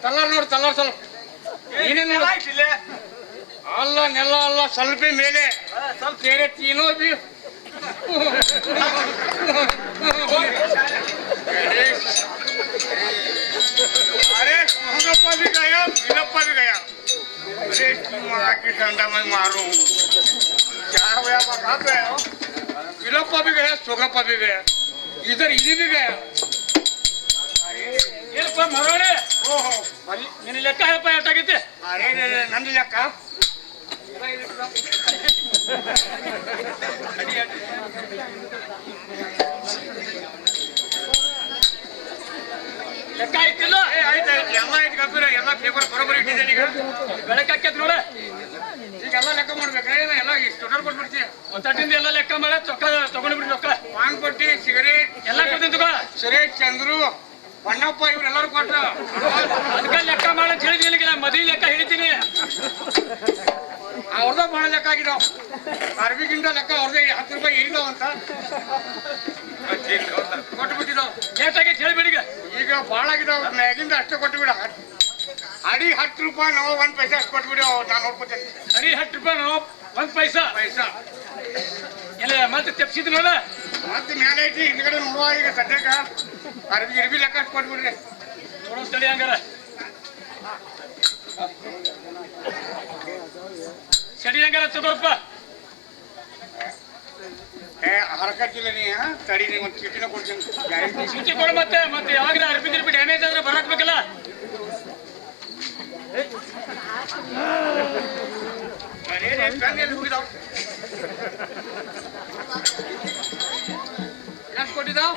ತಲ್ಲಾರ್ ನೋಡು ಸ್ವಲ್ಪ ಏನೇನು ಅಲ್ಲ ನೆಲ್ಲ ಅಲ್ಲ ಸ್ವಲ್ಪ ಮೇಲೆ ಸ್ವಲ್ಪ ಬೇರೆ ತೀನೋ ಬಿ अरे सोनप्पा भी गया बिलप्पा भी गया अरे की ठंडा में मारू क्या हुआ कहाँ पे बिलप्पा भी गया सोगप्पा भी गया इधर इली भी गया ಏನಪ್ಪ ಮರೋಡೆ ಓಹೋ ನಿನ್ನ ಲೆಕ್ಕ ಹೇಳಪ್ಪ ಎಷ್ಟಾಗೈತೆ ಅರೆ ನಂದು ಲೆಕ್ಕ ಲೆಕ್ಕ ಆಯ್ತಿಲ್ಲ ಆಯ್ತು ಎಲ್ಲ ಆಯ್ತು ಕಬ್ಬಿರ ಎಲ್ಲ ಪೇಪರ್ ಬರೋಬರಿ ಇಟ್ಟಿದ್ದೇನೆ ಈಗ ಬೆಳಕಾಕೈತಿ ನೋಡ ಈಗೆಲ್ಲ ಲೆಕ್ಕ ಮಾಡ್ಬೇಕ್ರೆ ಎಲ್ಲ ಇಷ್ಟು ಟೋಟಲ್ ಕೊಟ್ಬಿಡ್ತೀವಿ ಒಂದಟ್ಟಿಂದ ಎಲ್ಲ ಲೆಕ್ಕ ಮಾಡಿ ತಗೊಂಡ್ಬಿಡ್ರಿ ರೊಕ್ಕ ಪಾನ್ ಪಟ್ಟಿ ಸಿಗರೇಟ್ ಎಲ್ಲ ಕೊಡ್ತೀನಿ ತಗೋ ಸುರೇಶ್ ಚಂದ್ರು ಬಣ್ಣಪ್ಪ ಇವ್ರೆಲ್ಲರೂ ಕೊಟ್ರು ಅದಕ್ಕೆ ಲೆಕ್ಕ ಮಾಡಕ್ ಹೇಳಿದ್ದೀನಿ ಮದುವೆ ಲೆಕ್ಕ ಹೇಳ್ತೀನಿ ಅವ್ರದ ಮಾಡೋ ಲೆಕ್ಕ ಆಗಿದಾವ್ ಅರ್ಬಿಗಿಂತ ಲೆಕ್ಕ ಅವ್ರದೇ 10 ರೂಪಾಯಿ ಇರಿದಾವ್ ಅಂತ ಕೊಟ್ಬಿಟ್ಟಿದಾವ್ ಲೇಟಾಗೈತೆ ಹೇಳ್ಬಿಡಿ ಈಗ ಭಾಳ ಆಗಿದಾವ್ ಮ್ಯಾಗಿಂದ ಅಷ್ಟೇ ಕೊಟ್ಟು ಬಿಡ ಅಡಿ 10 ರೂಪಾಯಿ ನಾವು 1 ಪೈಸಾ ಅಷ್ಟು ಕೊಟ್ಬಿಡಿ ನಾನು ನೋಡ್ಕೊತೇನೆ ಅಡಿ 10 ರೂಪಾಯಿ ನಾವು 1 ಪೈಸಾ ಎಲ್ಲ ಮತ್ತೆ ತೆಪ್ಸಿದ್ ನೋಡ ಮತ್ತೆ ಮೇಲೆ ಐತಿ ಹಿಂದ್ಗಡೆ ನೋಡುವ ಈಗ ಸದ್ಯಕ್ಕ ಅರ್ಬಿ ಲೆಕ್ಕ ಅಷ್ಟು ಕೊಟ್ಬಿಡ್ರಿ ನೋಡೋ ಸ್ಥಳಿ ಹಂಗಾರ ಚಡಿ ಹಂಗಾರ ತಗೋಪ್ಪ ಹರಕತ್ತಿಲ್ಲ ನೀ ತಡಿ ನೀವು ಒಂದು ಚೀಟಿನ ಕೊಡ್ತೀನಿ ಚೀಟಿ ಕೊಡು ಮತ್ತೆ ಯಾವಾಗ ಅರ್ಬಿ ಡ್ಯಾಮೇಜ್ ಆದ್ರೆ ಬರಾಕ್ಬೇಕಲ್ಲ ಹೋಗಿದಾವ್ ಎಷ್ಟು ಕೊಟ್ಟಿದಾವ್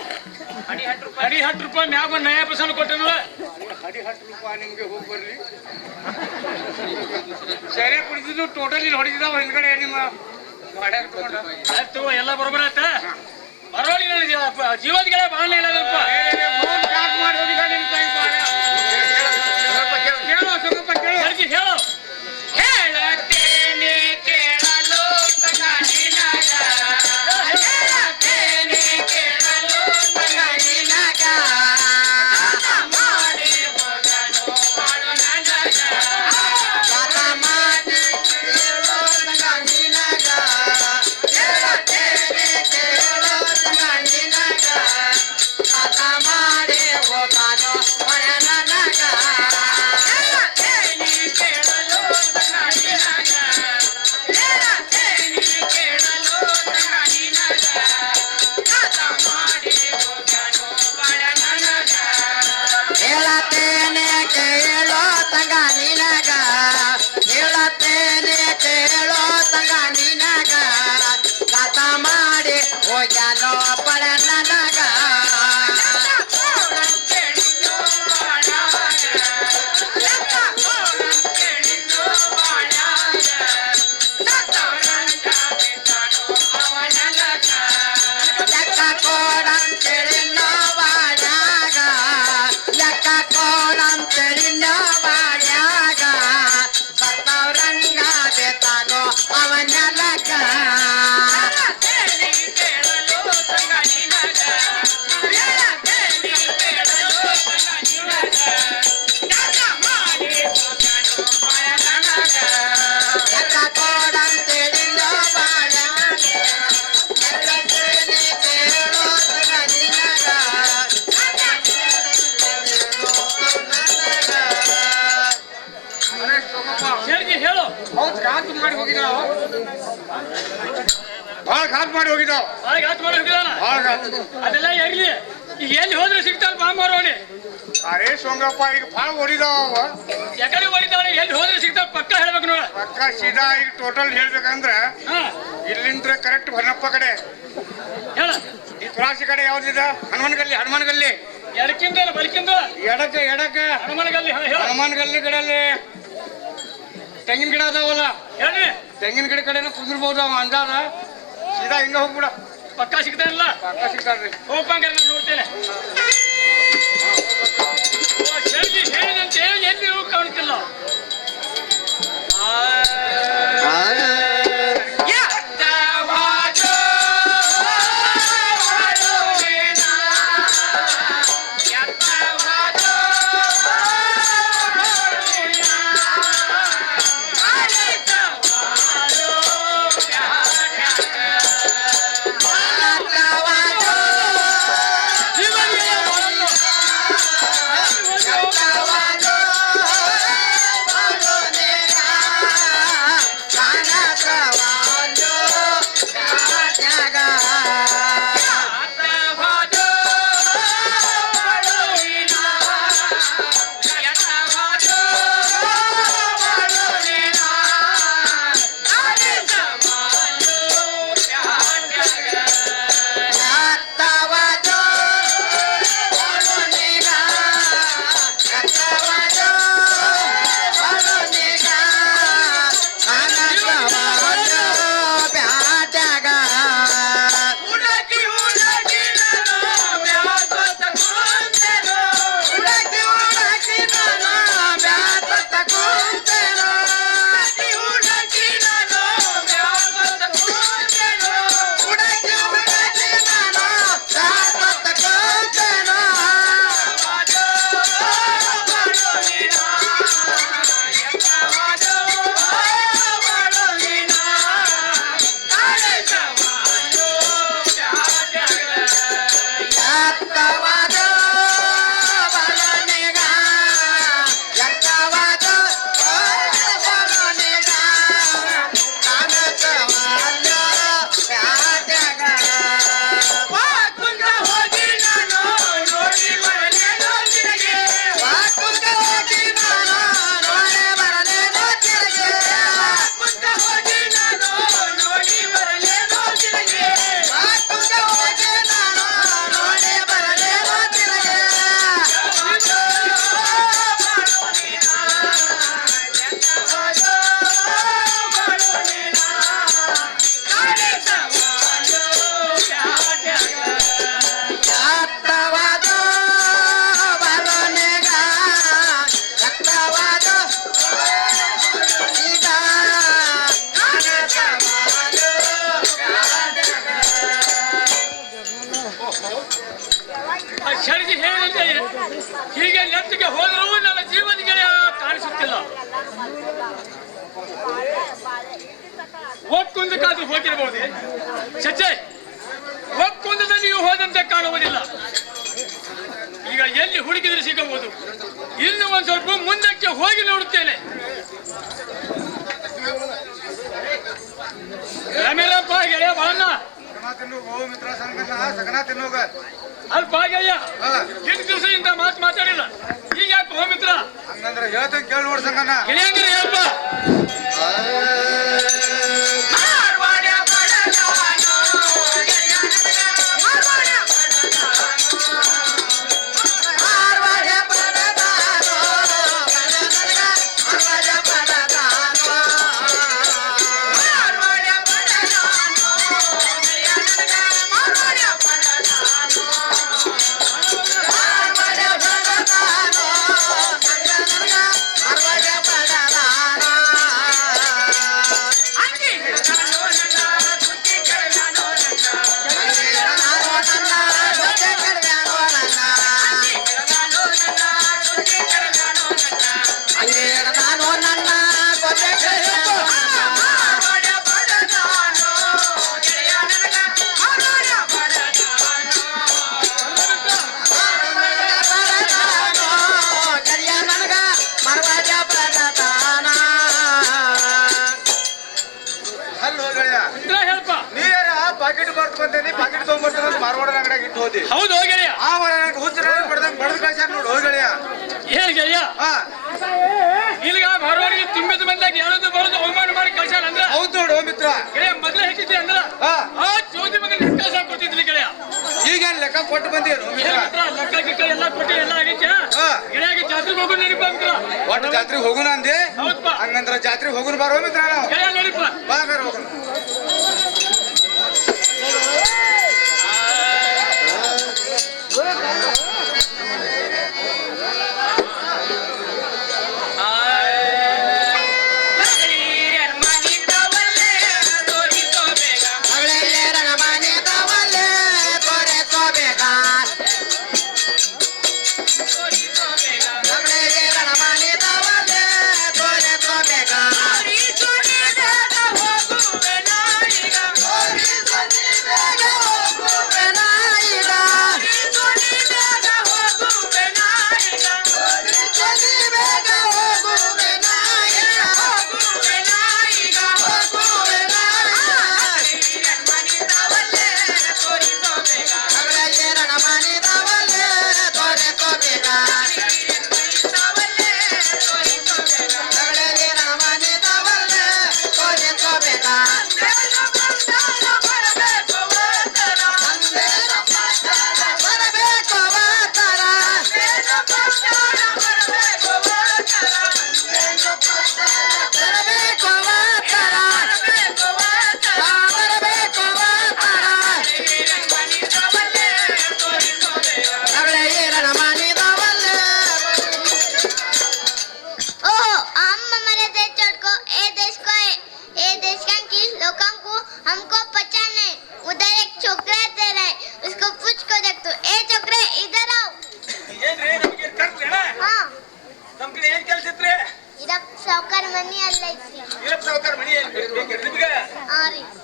ಅಡಿ 10 ರೂಪಾಯಿ ಮ್ಯಾಗ ಒಂದು ನಯ ಪೈಸಾ ಕೊಟ್ಟೇನಲ್ಲ ಅಡಿ 10 ರೂಪಾಯಿ ನಿಮ್ಗೆ ಹೋಗಿ ಬರ್ಲಿ ಸರಿ ಕುಡಿದಿದ್ದು ಟೋಟಲ್ ಇಲ್ಲಿ ಹೊಡಿದಿದ್ದಾವ ಹಿಂದ್ಗಡೆ ನಿಮ್ಮ ಆಯ್ತು ಎಲ್ಲ ಬರೋಬರ ಆಯ್ತ ಬರೋಳಿ ಜೀವದ ಬಾಳ ಇಲ್ಲದಪ್ಪ ಮಾಡಿ ಹೋಗಿದ ನಿಮ್ ಕೇಳೋ ಸ್ವಲ್ಪ ಕೇಳೋ ಹೇಳೋ ಹೇಳತ್ತೇನೆ ಕೇಳಲು ಅವನ ಲಗ ಮಾಡಿ ಹೋಗಿದ್ದಾವ. ಭಾಳ ಘಾಟ್ ಮಾಡಿ ಹೋಗಿದಾನ. ಭಾಳ ಅದೆಲ್ಲ ಇರ್ಲಿ, ಈಗ ಎಲ್ಲಿ ಹೋದ್ರೆ ಸಿಗ್ತಾರ ಬಾಂಬ್ ಮಾರೋಣಿ. ಅರೇ ಸೋಂಗಪ್ಪ ಈಗ ಭಾಳ ಹೊಡಿದಾವ. ಯಾಕಡೆ ಹೊಡಿತಾನೆ, ಎಲ್ಲಿ ಹೋದ್ರೆ ಸಿಗ್ತಾರ ಪಕ್ಕ ಹೇಳ್ಬೇಕು ನೋಡ. ಪಕ್ಕ ಸೀದಾ ಈಗ ಟೋಟಲ್ ಹೇಳ್ಬೇಕಂದ್ರ ಹಾ ಇಲ್ಲಿಂದ ಕರೆಕ್ಟ್ ಹೊನ್ನಪ್ಪ ಕಡೆ, ಹೇಳ. ಈ ಕ್ರಾಸಿ ಕಡೆ ಯಾವ್ದಿದ? ಹನುಮಾನ್ ಗಲ್ಲಿ ಎಡಕ್ಕಿಂದ ಬಲಕ್ಕಿಂದ ಎಡಕ್ಕೆ ಹನುಮನಗಲ್ಲಿ ಹೇಳ. ಹನುಮಾನ್ ಗಲ್ಲಿ ಕಡೆಯಲ್ಲಿ ತೆಂಗಿನ ಗಿಡ ಅದಾವಲ್ಲ, ಹೇಳ್ರಿ, ತೆಂಗಿನ ಗಿಡ ಕಡೆನೂ ಕುಂದಿರ್ಬೋದು ಅವ ಅಂದಾರ. ಸೀದಾ ಹಿಂಗ ಹೋಗ್ಬಿಡ, ಪಕ್ಕ ಸಿಗ್ತಾನಿಲ್ಲ. ಪಕ್ಕ ಸಿಗ್ತಾರ್ರಿ. ಹೋಗ್ಬಂಗಾರ ನಾನು ನೋಡ್ತೇನೆ. ಶೆಡ್ಜಿ ಹೇಳಿದಂತೆ ಎಲ್ಲಿ ಕಾಣುತ್ತಿಲ್ಲ. ಶೆಡ್ಜಿ ಹೇಳಿದಂತೆ ಹೀಗೆ ನೆತ್ತಿಗೆ ಹೋದರೂ ನನ್ನ ಜೀವನ ಗೆಳೆಯ ಕಾಣಿಸುತ್ತಿಲ್ಲ. ಒಕ್ಕುಂದಕ್ಕಾದ್ರೂ ಹೋಗಿರಬಹುದೇ? ಚಚ್ಚೆ, ಒಕ್ಕುಂದದಲ್ಲಿಯೂ ಹೋದಂತೆ ಕಾಣುವುದಿಲ್ಲ. ಈಗ ಎಲ್ಲಿ ಹುಡುಕಿದ್ರೆ ಸಿಗಬಹುದು. ಇನ್ನು ಒಂದು ಸ್ವಲ್ಪ ಮುಂದಕ್ಕೆ ಹೋಗಿ ನೋಡುತ್ತೇನೆ. ರಮೇಲಪ್ಪ ಗೆಳೆಯ ಬಾಳಣ್ಣ, ಮಿತ್ರ ಸಗನ ತಿನ್ನೋಗ ಅಲ್ಪ ಗೆಳೆಯ, ಎಷ್ಟು ದಿವಸದಿಂದ ಮಾತಾಡಿಲ್ಲ. ಈಗ ಯಾಕೆ ಹೋಮಿತ್ರ? ಹಂಗಂದ್ರೆ ಹೇಳ್ತಂಗೆ ಕೇಳಿ ನೋಡ್ ಸಂಗನ. ಗೆಳೆಯಂದ್ರೆ ಹೇಳ್ಪ. Arvaya ಹೋದಿ ಹೌದು ಗೆಳೆಯ. ಆ ಹುಚ್ಚರ ಬಡದ್ ಕಳ್ಸ್ಯಾರ ನೋಡು ಗೆಳೆಯ. ಏನ್ ಗೆಳೆಯ ಹಾ ಇಲ್ಲಿಗ ಬರೋರಿಗೆ ತುಂಬಿದ ಬಂದಾಗ ಹೇಳೋದು ಬರೋದು ಅವಮಾನ ಮಾಡಿ ಕಳ್ಸ್ಯಾರ ಅಂದ್ರ ಹೌದ್ ನೋಡು ಮಿತ್ರ. ಗೆಳೆಯ ಮೊದ್ಲೇ ಹೇಳ್ತಿದ್ದೆ ಅಂದ್ರ ಹಾ ಆ ಚೌದಿ ಮಗ ಲೆಕ್ಕ ಕೊಡ್ತಿದ್ಲಿ ಗೆಳೆಯ. ಈಗೇನ್ ಲೆಕ್ಕ ಕೊಟ್ಟು ಬಂದಿರು ಮಿತ್ರ. ಏನ್ ಮಿತ್ರ ಲೆಕ್ಕ ಗಿಕ್ಕ ಎಲ್ಲ ಕೊಟ್ಟು ಎಲ್ಲ ಆಗೈತೆ. ಹಾ ಗೆಳೆಯಾಗಿ ಜಾತ್ರೆಗೆ ಹೋಗೋಣ ನಡಿಪ ಮಿತ್ರ. ಒಟ್ಟು ಜಾತ್ರೆಗೆ ಹೋಗುಣ ಅಂದೆ. ಹೌದಪ್ಪ ಹಂಗಂದ್ರ ಜಾತ್ರೆಗೆ ಹೋಗುಣ ಬಾರೋ ಮಿತ್ರ ನಾವು. ಗೆಳೆಯ ನಡಿಪ. ಬಾ ಬೇರೆ ಹೋಗುಣ.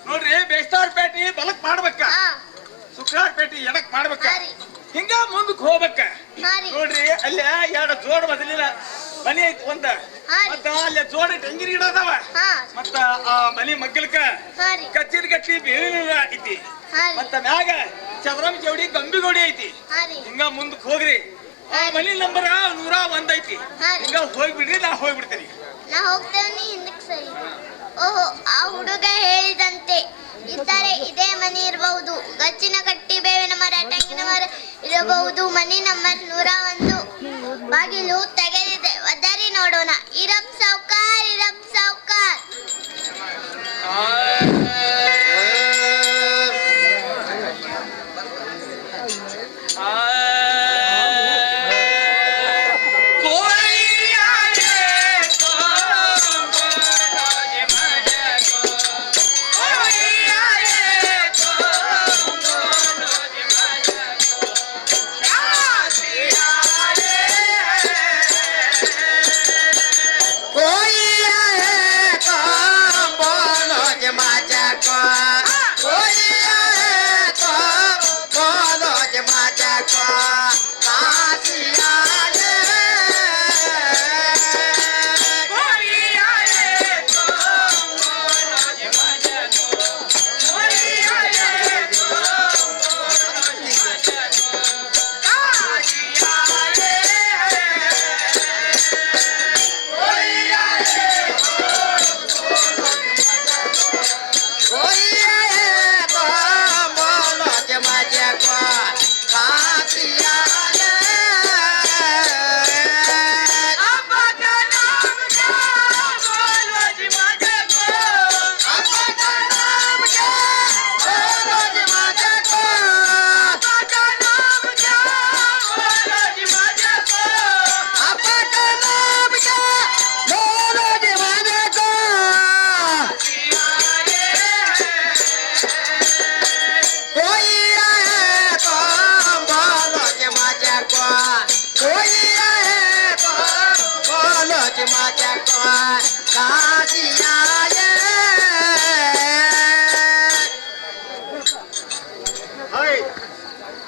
ನೋಡ್ರಿ ಬೇಸ್ತಾರ್ ಪೇಟೆ ಬಲಕ್ ಮಾಡ್ಬೇಕ, ಸುಕ್ರಾರ್ ಪೇಟೆ ಎಡಕ್ ಮಾಡ್ಬೇಕ, ಹಿಂಗ ಮುಂದಕ್ ಹೋಗ್ಬೇಕ. ನೋಡ್ರಿ ಅಲ್ಲಿ ಎರಡು ಜೋಡ್ ಮೊದಲಿನ ಮನಿ ಐತಿ ಒಂದ, ಮತ್ತ ಅಲ್ಲಿ ಜೋಡ ಟೆಂಗಿನ ಗಿಡ ಅದಾವ, ಮತ್ತ ಆ ಮನಿ ಮಗ್ಗಲ್ಕ ಕಚ್ಚಿನ ಗಟ್ಟಿ ಬೇವಿನ ಐತಿ, ಮತ್ತ ಮ್ಯಾಗ ಚದರಂ ಚೌಡಿ ಗಂಬಿ ಗೋಡಿ ಐತಿ. ಹಿಂಗ ಮುಂದಕ್ ಹೋಗ್ರಿ, ಆ ಮನಿ ನಂಬರ್ 101 ಐತಿ. ಹಿಂಗ ಹೋಗ್ಬಿಡ್ರಿ, ನಾ ಹೋಗ್ಬಿಡ್ತೇನೆ. ನಾ ಹೋಗ್ತೇನೆ ಹಿಂದಕ್ಕೆ ಸರಿ. ಓಹೋ, ಆ ಹುಡುಗ ಹೇಳಿದಂತೆ ಇದ್ದಾರೆ ಇದೇ ಮನೆ ಇರಬಹುದು. ಗಚ್ಚಿನ ಕಟ್ಟಿ ಬೇವಿನ ಮರ ತೆಂಗಿನ ಮರ ಇರಬಹುದು. ಮನೆ ನಂಬರ್ 101. ಬಾಗಿಲು ತೆಗೆದಿದೆ, ಒದರಿ ನೋಡೋಣ. ಇರಪ್ ಸಾವ್ಕಾರ್, ಇರಪ್ ಸಾವ್ಕಾರ್.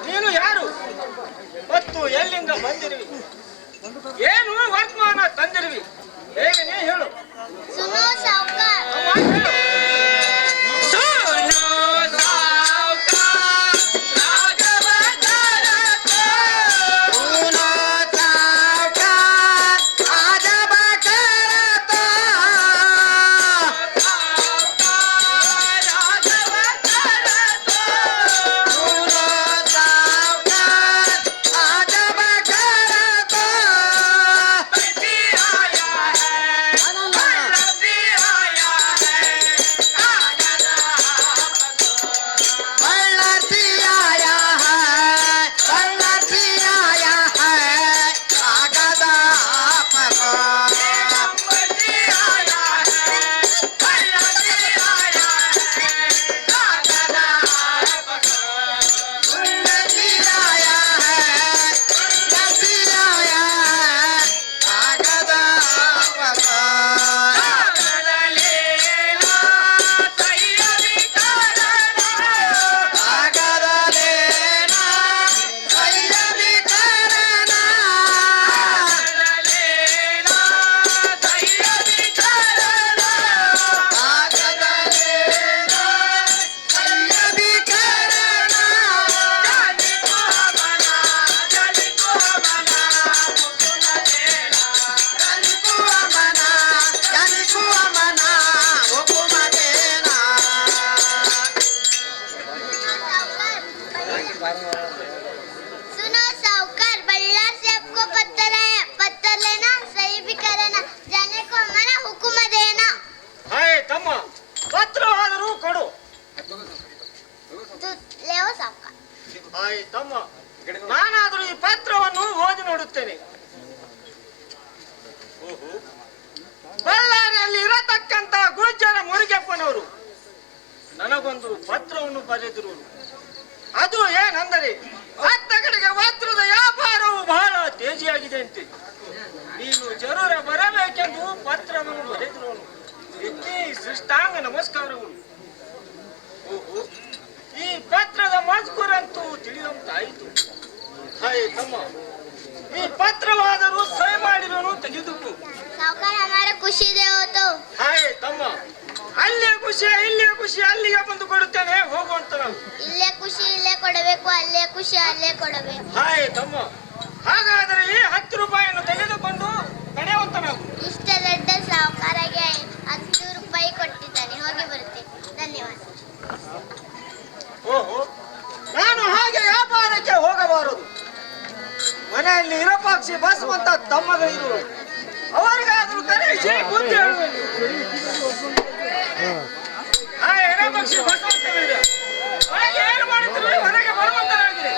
ನೀನು ಯಾರು ಮತ್ತು ಎಲ್ಲಿಂದ ಬಂದಿರುವಿ? ಏನು ವರ್ತಮಾನ ತಂದಿರುವಿ? ಬೇಗನೆ ಹೇಳು. ಸುನೋ ಸಾವ್ಕಾರ್. ಸುನೋ ಸಾವ್ಕಾರ್, ರಾಘವ ಆಗಿದೆ ಅಂತೆ. ನೀನು ಜರೂರ ಬರಬೇಕೆಂದು ಪತ್ರವನ್ನು ಬರೆದು ಸೃಷ್ಟಾಂಗ ನಮಸ್ಕಾರಗಳು. ಓಹೋ, ಈ ಪತ್ರದ ಮಜ್ಕೂರಂತೂ ತಿಳಿದಂತಾಯಿತು. ಹಾಯ್ ತಮ್ಮ, ಈ ಪತ್ರವಾದರೂ ಸಹಿ ಮಾಡಿರೋನು ತೆಗೆದುಕೋ. सावकार हमारा खुशी दे हो तो ಹಾಯ್ ತಮ್ಮ, ಅಲ್ಲೇ ಖುಷಿ ಇಲ್ಲೇ ಖುಷಿ, ಅಲ್ಲಿಗೆ ಬಂದು ಕೊಡುತ್ತೇನೆ ಹೋಗುವಂತ ನಾವು. ಇಲ್ಲೇ ಖುಷಿ ಇಲ್ಲೇ ಕೊಡಬೇಕು, ಅಲ್ಲೇ ಖುಷಿ ಅಲ್ಲೇ ಕೊಡಬೇಕು. ಹಾಯ್ ತಮ್ಮ, ಹಾಗಾದರೆ ಈ 10 ರೂಪಾಯಿಯನ್ನು ತೆಗೆದುಕೊಂಡು ನಡೆಯುವಂತ ನಾವು. ಇಷ್ಟ ದೊಡ್ಡ ಸಾವುಕಾರಗೆ 10 ರೂಪಾಯಿ ಕೊಟ್ಟಿದ್ದಾನೆ, ಹೋಗಿ ಬರುತ್ತೇನೆ. ಧನ್ಯವಾದ. ಓಹೋ, ನಾನು ಹಾಗೆ ವ್ಯಾಪಾರಕ್ಕೆ ಹೋಗಬಾರದು. ಮನೆಯಲ್ಲಿ ಇರಪಾಕ್ಷಿ ಬಸುವಂತ ತಮ್ಮಗಳಿರು, ಅವರಿಗಾದ್ರೂ ಕರೆಸಿ ಬುದ್ಧಿ ಹೇಳುವೆನು. ಇರಪಕ್ಷಿ ಬಸುವಂತವಿದೆ, ಒಳಗೆ ಏನು ಮಾಡುತ್ತಿರುವೆ, ಹೊರಗೆ ಬರುವಂತರಾಗಿದೆ.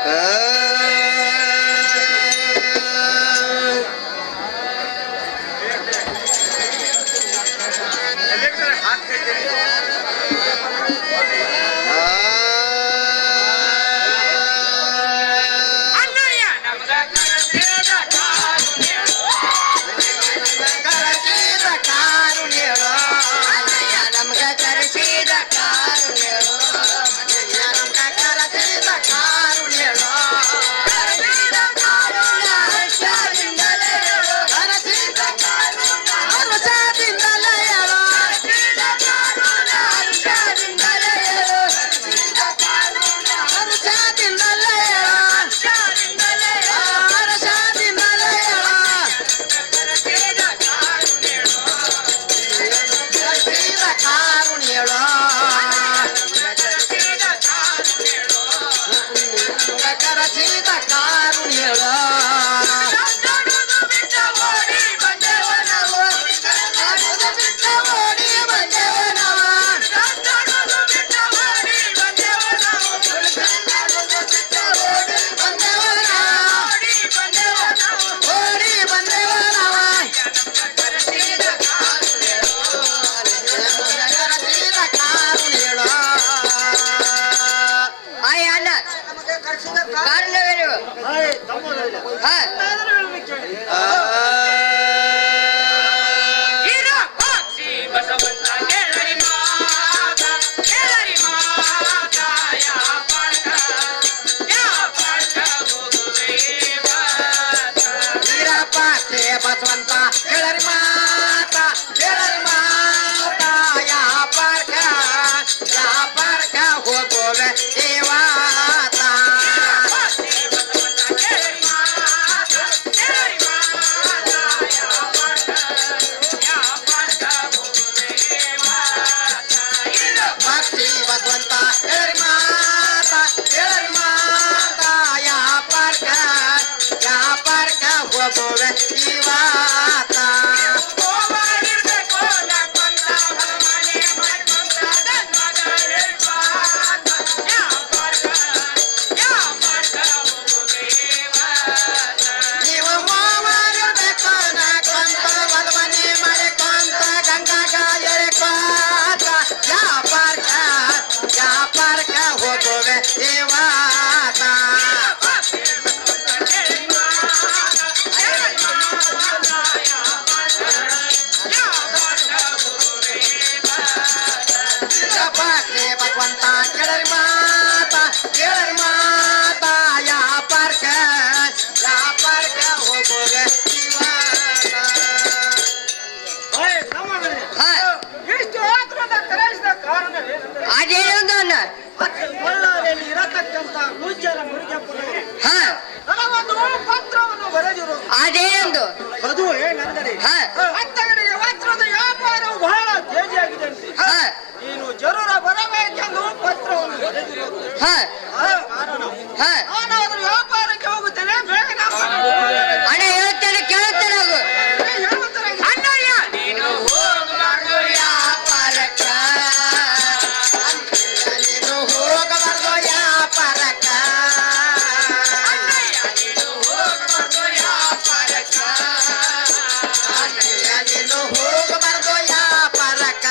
ಬಳ್ಳಾರಿಯಲ್ಲಿ ಇರತಕ್ಕಂತ ಗುಜ್ಜರ ಮುರುಗಪ್ಪನವರು ನನಗೊಂದು ಪತ್ರವನ್ನು ಬರೆದಿರು. ಅದೇನೊಂದು ಅದು ಏನೆಂದರೆ ಅತ್ತಗಡೆಗೆ ವಸ್ತ್ರದ ವ್ಯಾಪಾರವು ಬಹಳ ತೇಜಿಯಾಗಿದೆ ಅಂತೆ. ನೀನು ಜರೂರ ಬರಬೇಕೆಂದು ಪತ್ರವನ್ನು ಬರೆದಿರು. ಕಾರಣ ನಾನಾದ್ರೂ ವ್ಯಾಪಾರಕ್ಕೆ ಹೋಗುತ್ತೇನೆ, ಬೇಗ ಅಣ್ಣ ಹೇಳ್ತೇನೆ, ಕೇಳುತ್ತೇನೆ. ಅಣ್ಣಯ್ಯ ನೀನು ಹೋಗಬಾರ್ದು ವ್ಯಾಪಾರಕ್ಕ, ನೀನು ಹೋಗಬಾರ್ದು ವ್ಯಾಪಾರಕ್ಕ, ನೀನು ಹೋಗಬಾರ್ದು ವ್ಯಾಪಾರಕ್ಕ, ನೀನು ಹೋಗಬಾರ್ದು ವ್ಯಾಪಾರಕ್ಕ.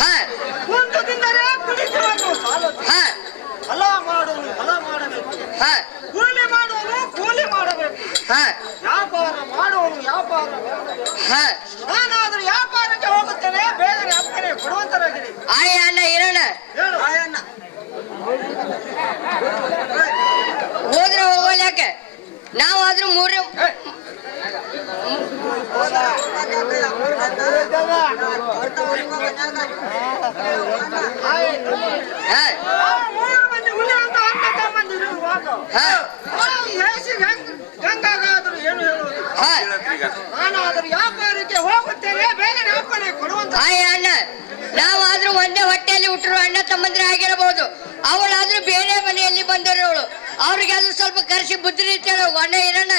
ಹಾ ಕುಂತು ತಿಂದರೆ ಕುಡಿಸುವನು ಸಾಲದು. ಹಾ ಹೊಲ ಮಾಡುವನು ಹೊಲ ಮಾಡಬೇಕು, ಹಾ ಕೂಲಿ ಮಾಡುವನು ಕೂಲಿ ಮಾಡಬೇಕು, ಹಾ ವ್ಯಾಪಾರ ಮಾಡುವನು ವ್ಯಾಪಾರ ಮಾಡಬೇಕು. ಹಾ ನಾನಾದ್ರೂ ವ್ಯಾಪಾರಕ್ಕೆ ಹೋಗುತ್ತೇನೆ, ಬೇಗನೆ ಅಪ್ಪನೆ ಕೊಡುವಂತರಾಗಿರಿ. ಆಯ ಅಣ್ಣ ಇರೋಣ ಹೇಳು. ಹೋದ್ರೆ ಹೋಗೋಲ್ಯಾಕೆ ನಾವಾದ್ರೂ ಮೂರೇ ಹಾ ಮೂರು ಮಂದಿ ಉಳಿಯುವಂತ ಅಣ್ಣ ತಮ್ಮಂದಿರುವಾಗ ಹಾ ಗಂಗಾಗಾದ್ರೂ ಏನು ಹೇಳುವುದು. ಹಾ ನಾನಾದ್ರೂ ವ್ಯಾಪಾರಕ್ಕೆ ಹೋಗುತ್ತೇನೆ, ಬೇಗನೆ ಅಪ್ಪನೆ ಕೊಡುವಂತ. ಆಯ ಅಣ್ಣ ನಾವಾದ್ರೂ ಒಂದೇ ಹೊಟ್ಟೆಯಲ್ಲಿ ಹುಟ್ಟರು ಅಣ್ಣ ತಮ್ಮಂದ್ರೆ ಆಗಿರಬಹುದು, ಅವಳಾದ್ರೂ ಬೇರೆ ಮನೆಯಲ್ಲಿ ಬಂದವಳು, ಅವ್ರಿಗಾದ್ರೂ ಸ್ವಲ್ಪ ಕರೆಸಿ ಬುದ್ಧಿ ರೀತಿಯ ಅಣ್ಣ ಇರೋಣ.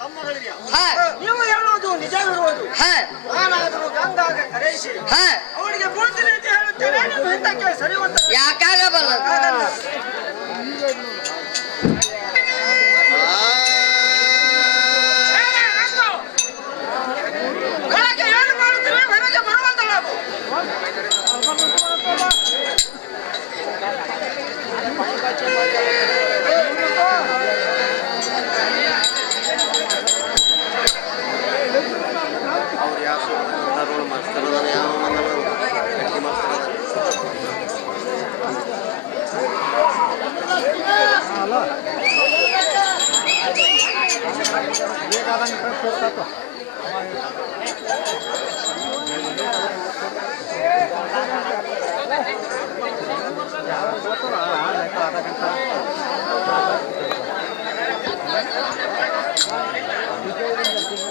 ತಮ್ಮಗಳಿಗೆ ಹಾ ನೀವು ಹೇಳುವುದು ನಿಜವಿರುವುದು. ಹಾ ನಾನಾದ್ರೂ ಗಂಗಾಗೆ ಕರೆಯಿಸಿ ಹಾ ಅವಳಿಗೆ ಬುದ್ಧಿ ರೀತಿ ಹೇಳುತ್ತೇನೆ, ನೀವು ಹಿಂದಕ್ಕೆ ಸರಿಯುವಂತ. ಯಾಕಾಗಬಲ್ಲ ಒಳಗೆ ಏನು ಮಾಡುತ್ತೀರಿ, ಹೊರಗೆ ಬರುವಂತಳಾಗು.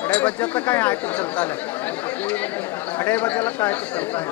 खड़े बच्चे तक काय आए तो चलता है, खड़े बच्चे तक काय तो चलता है.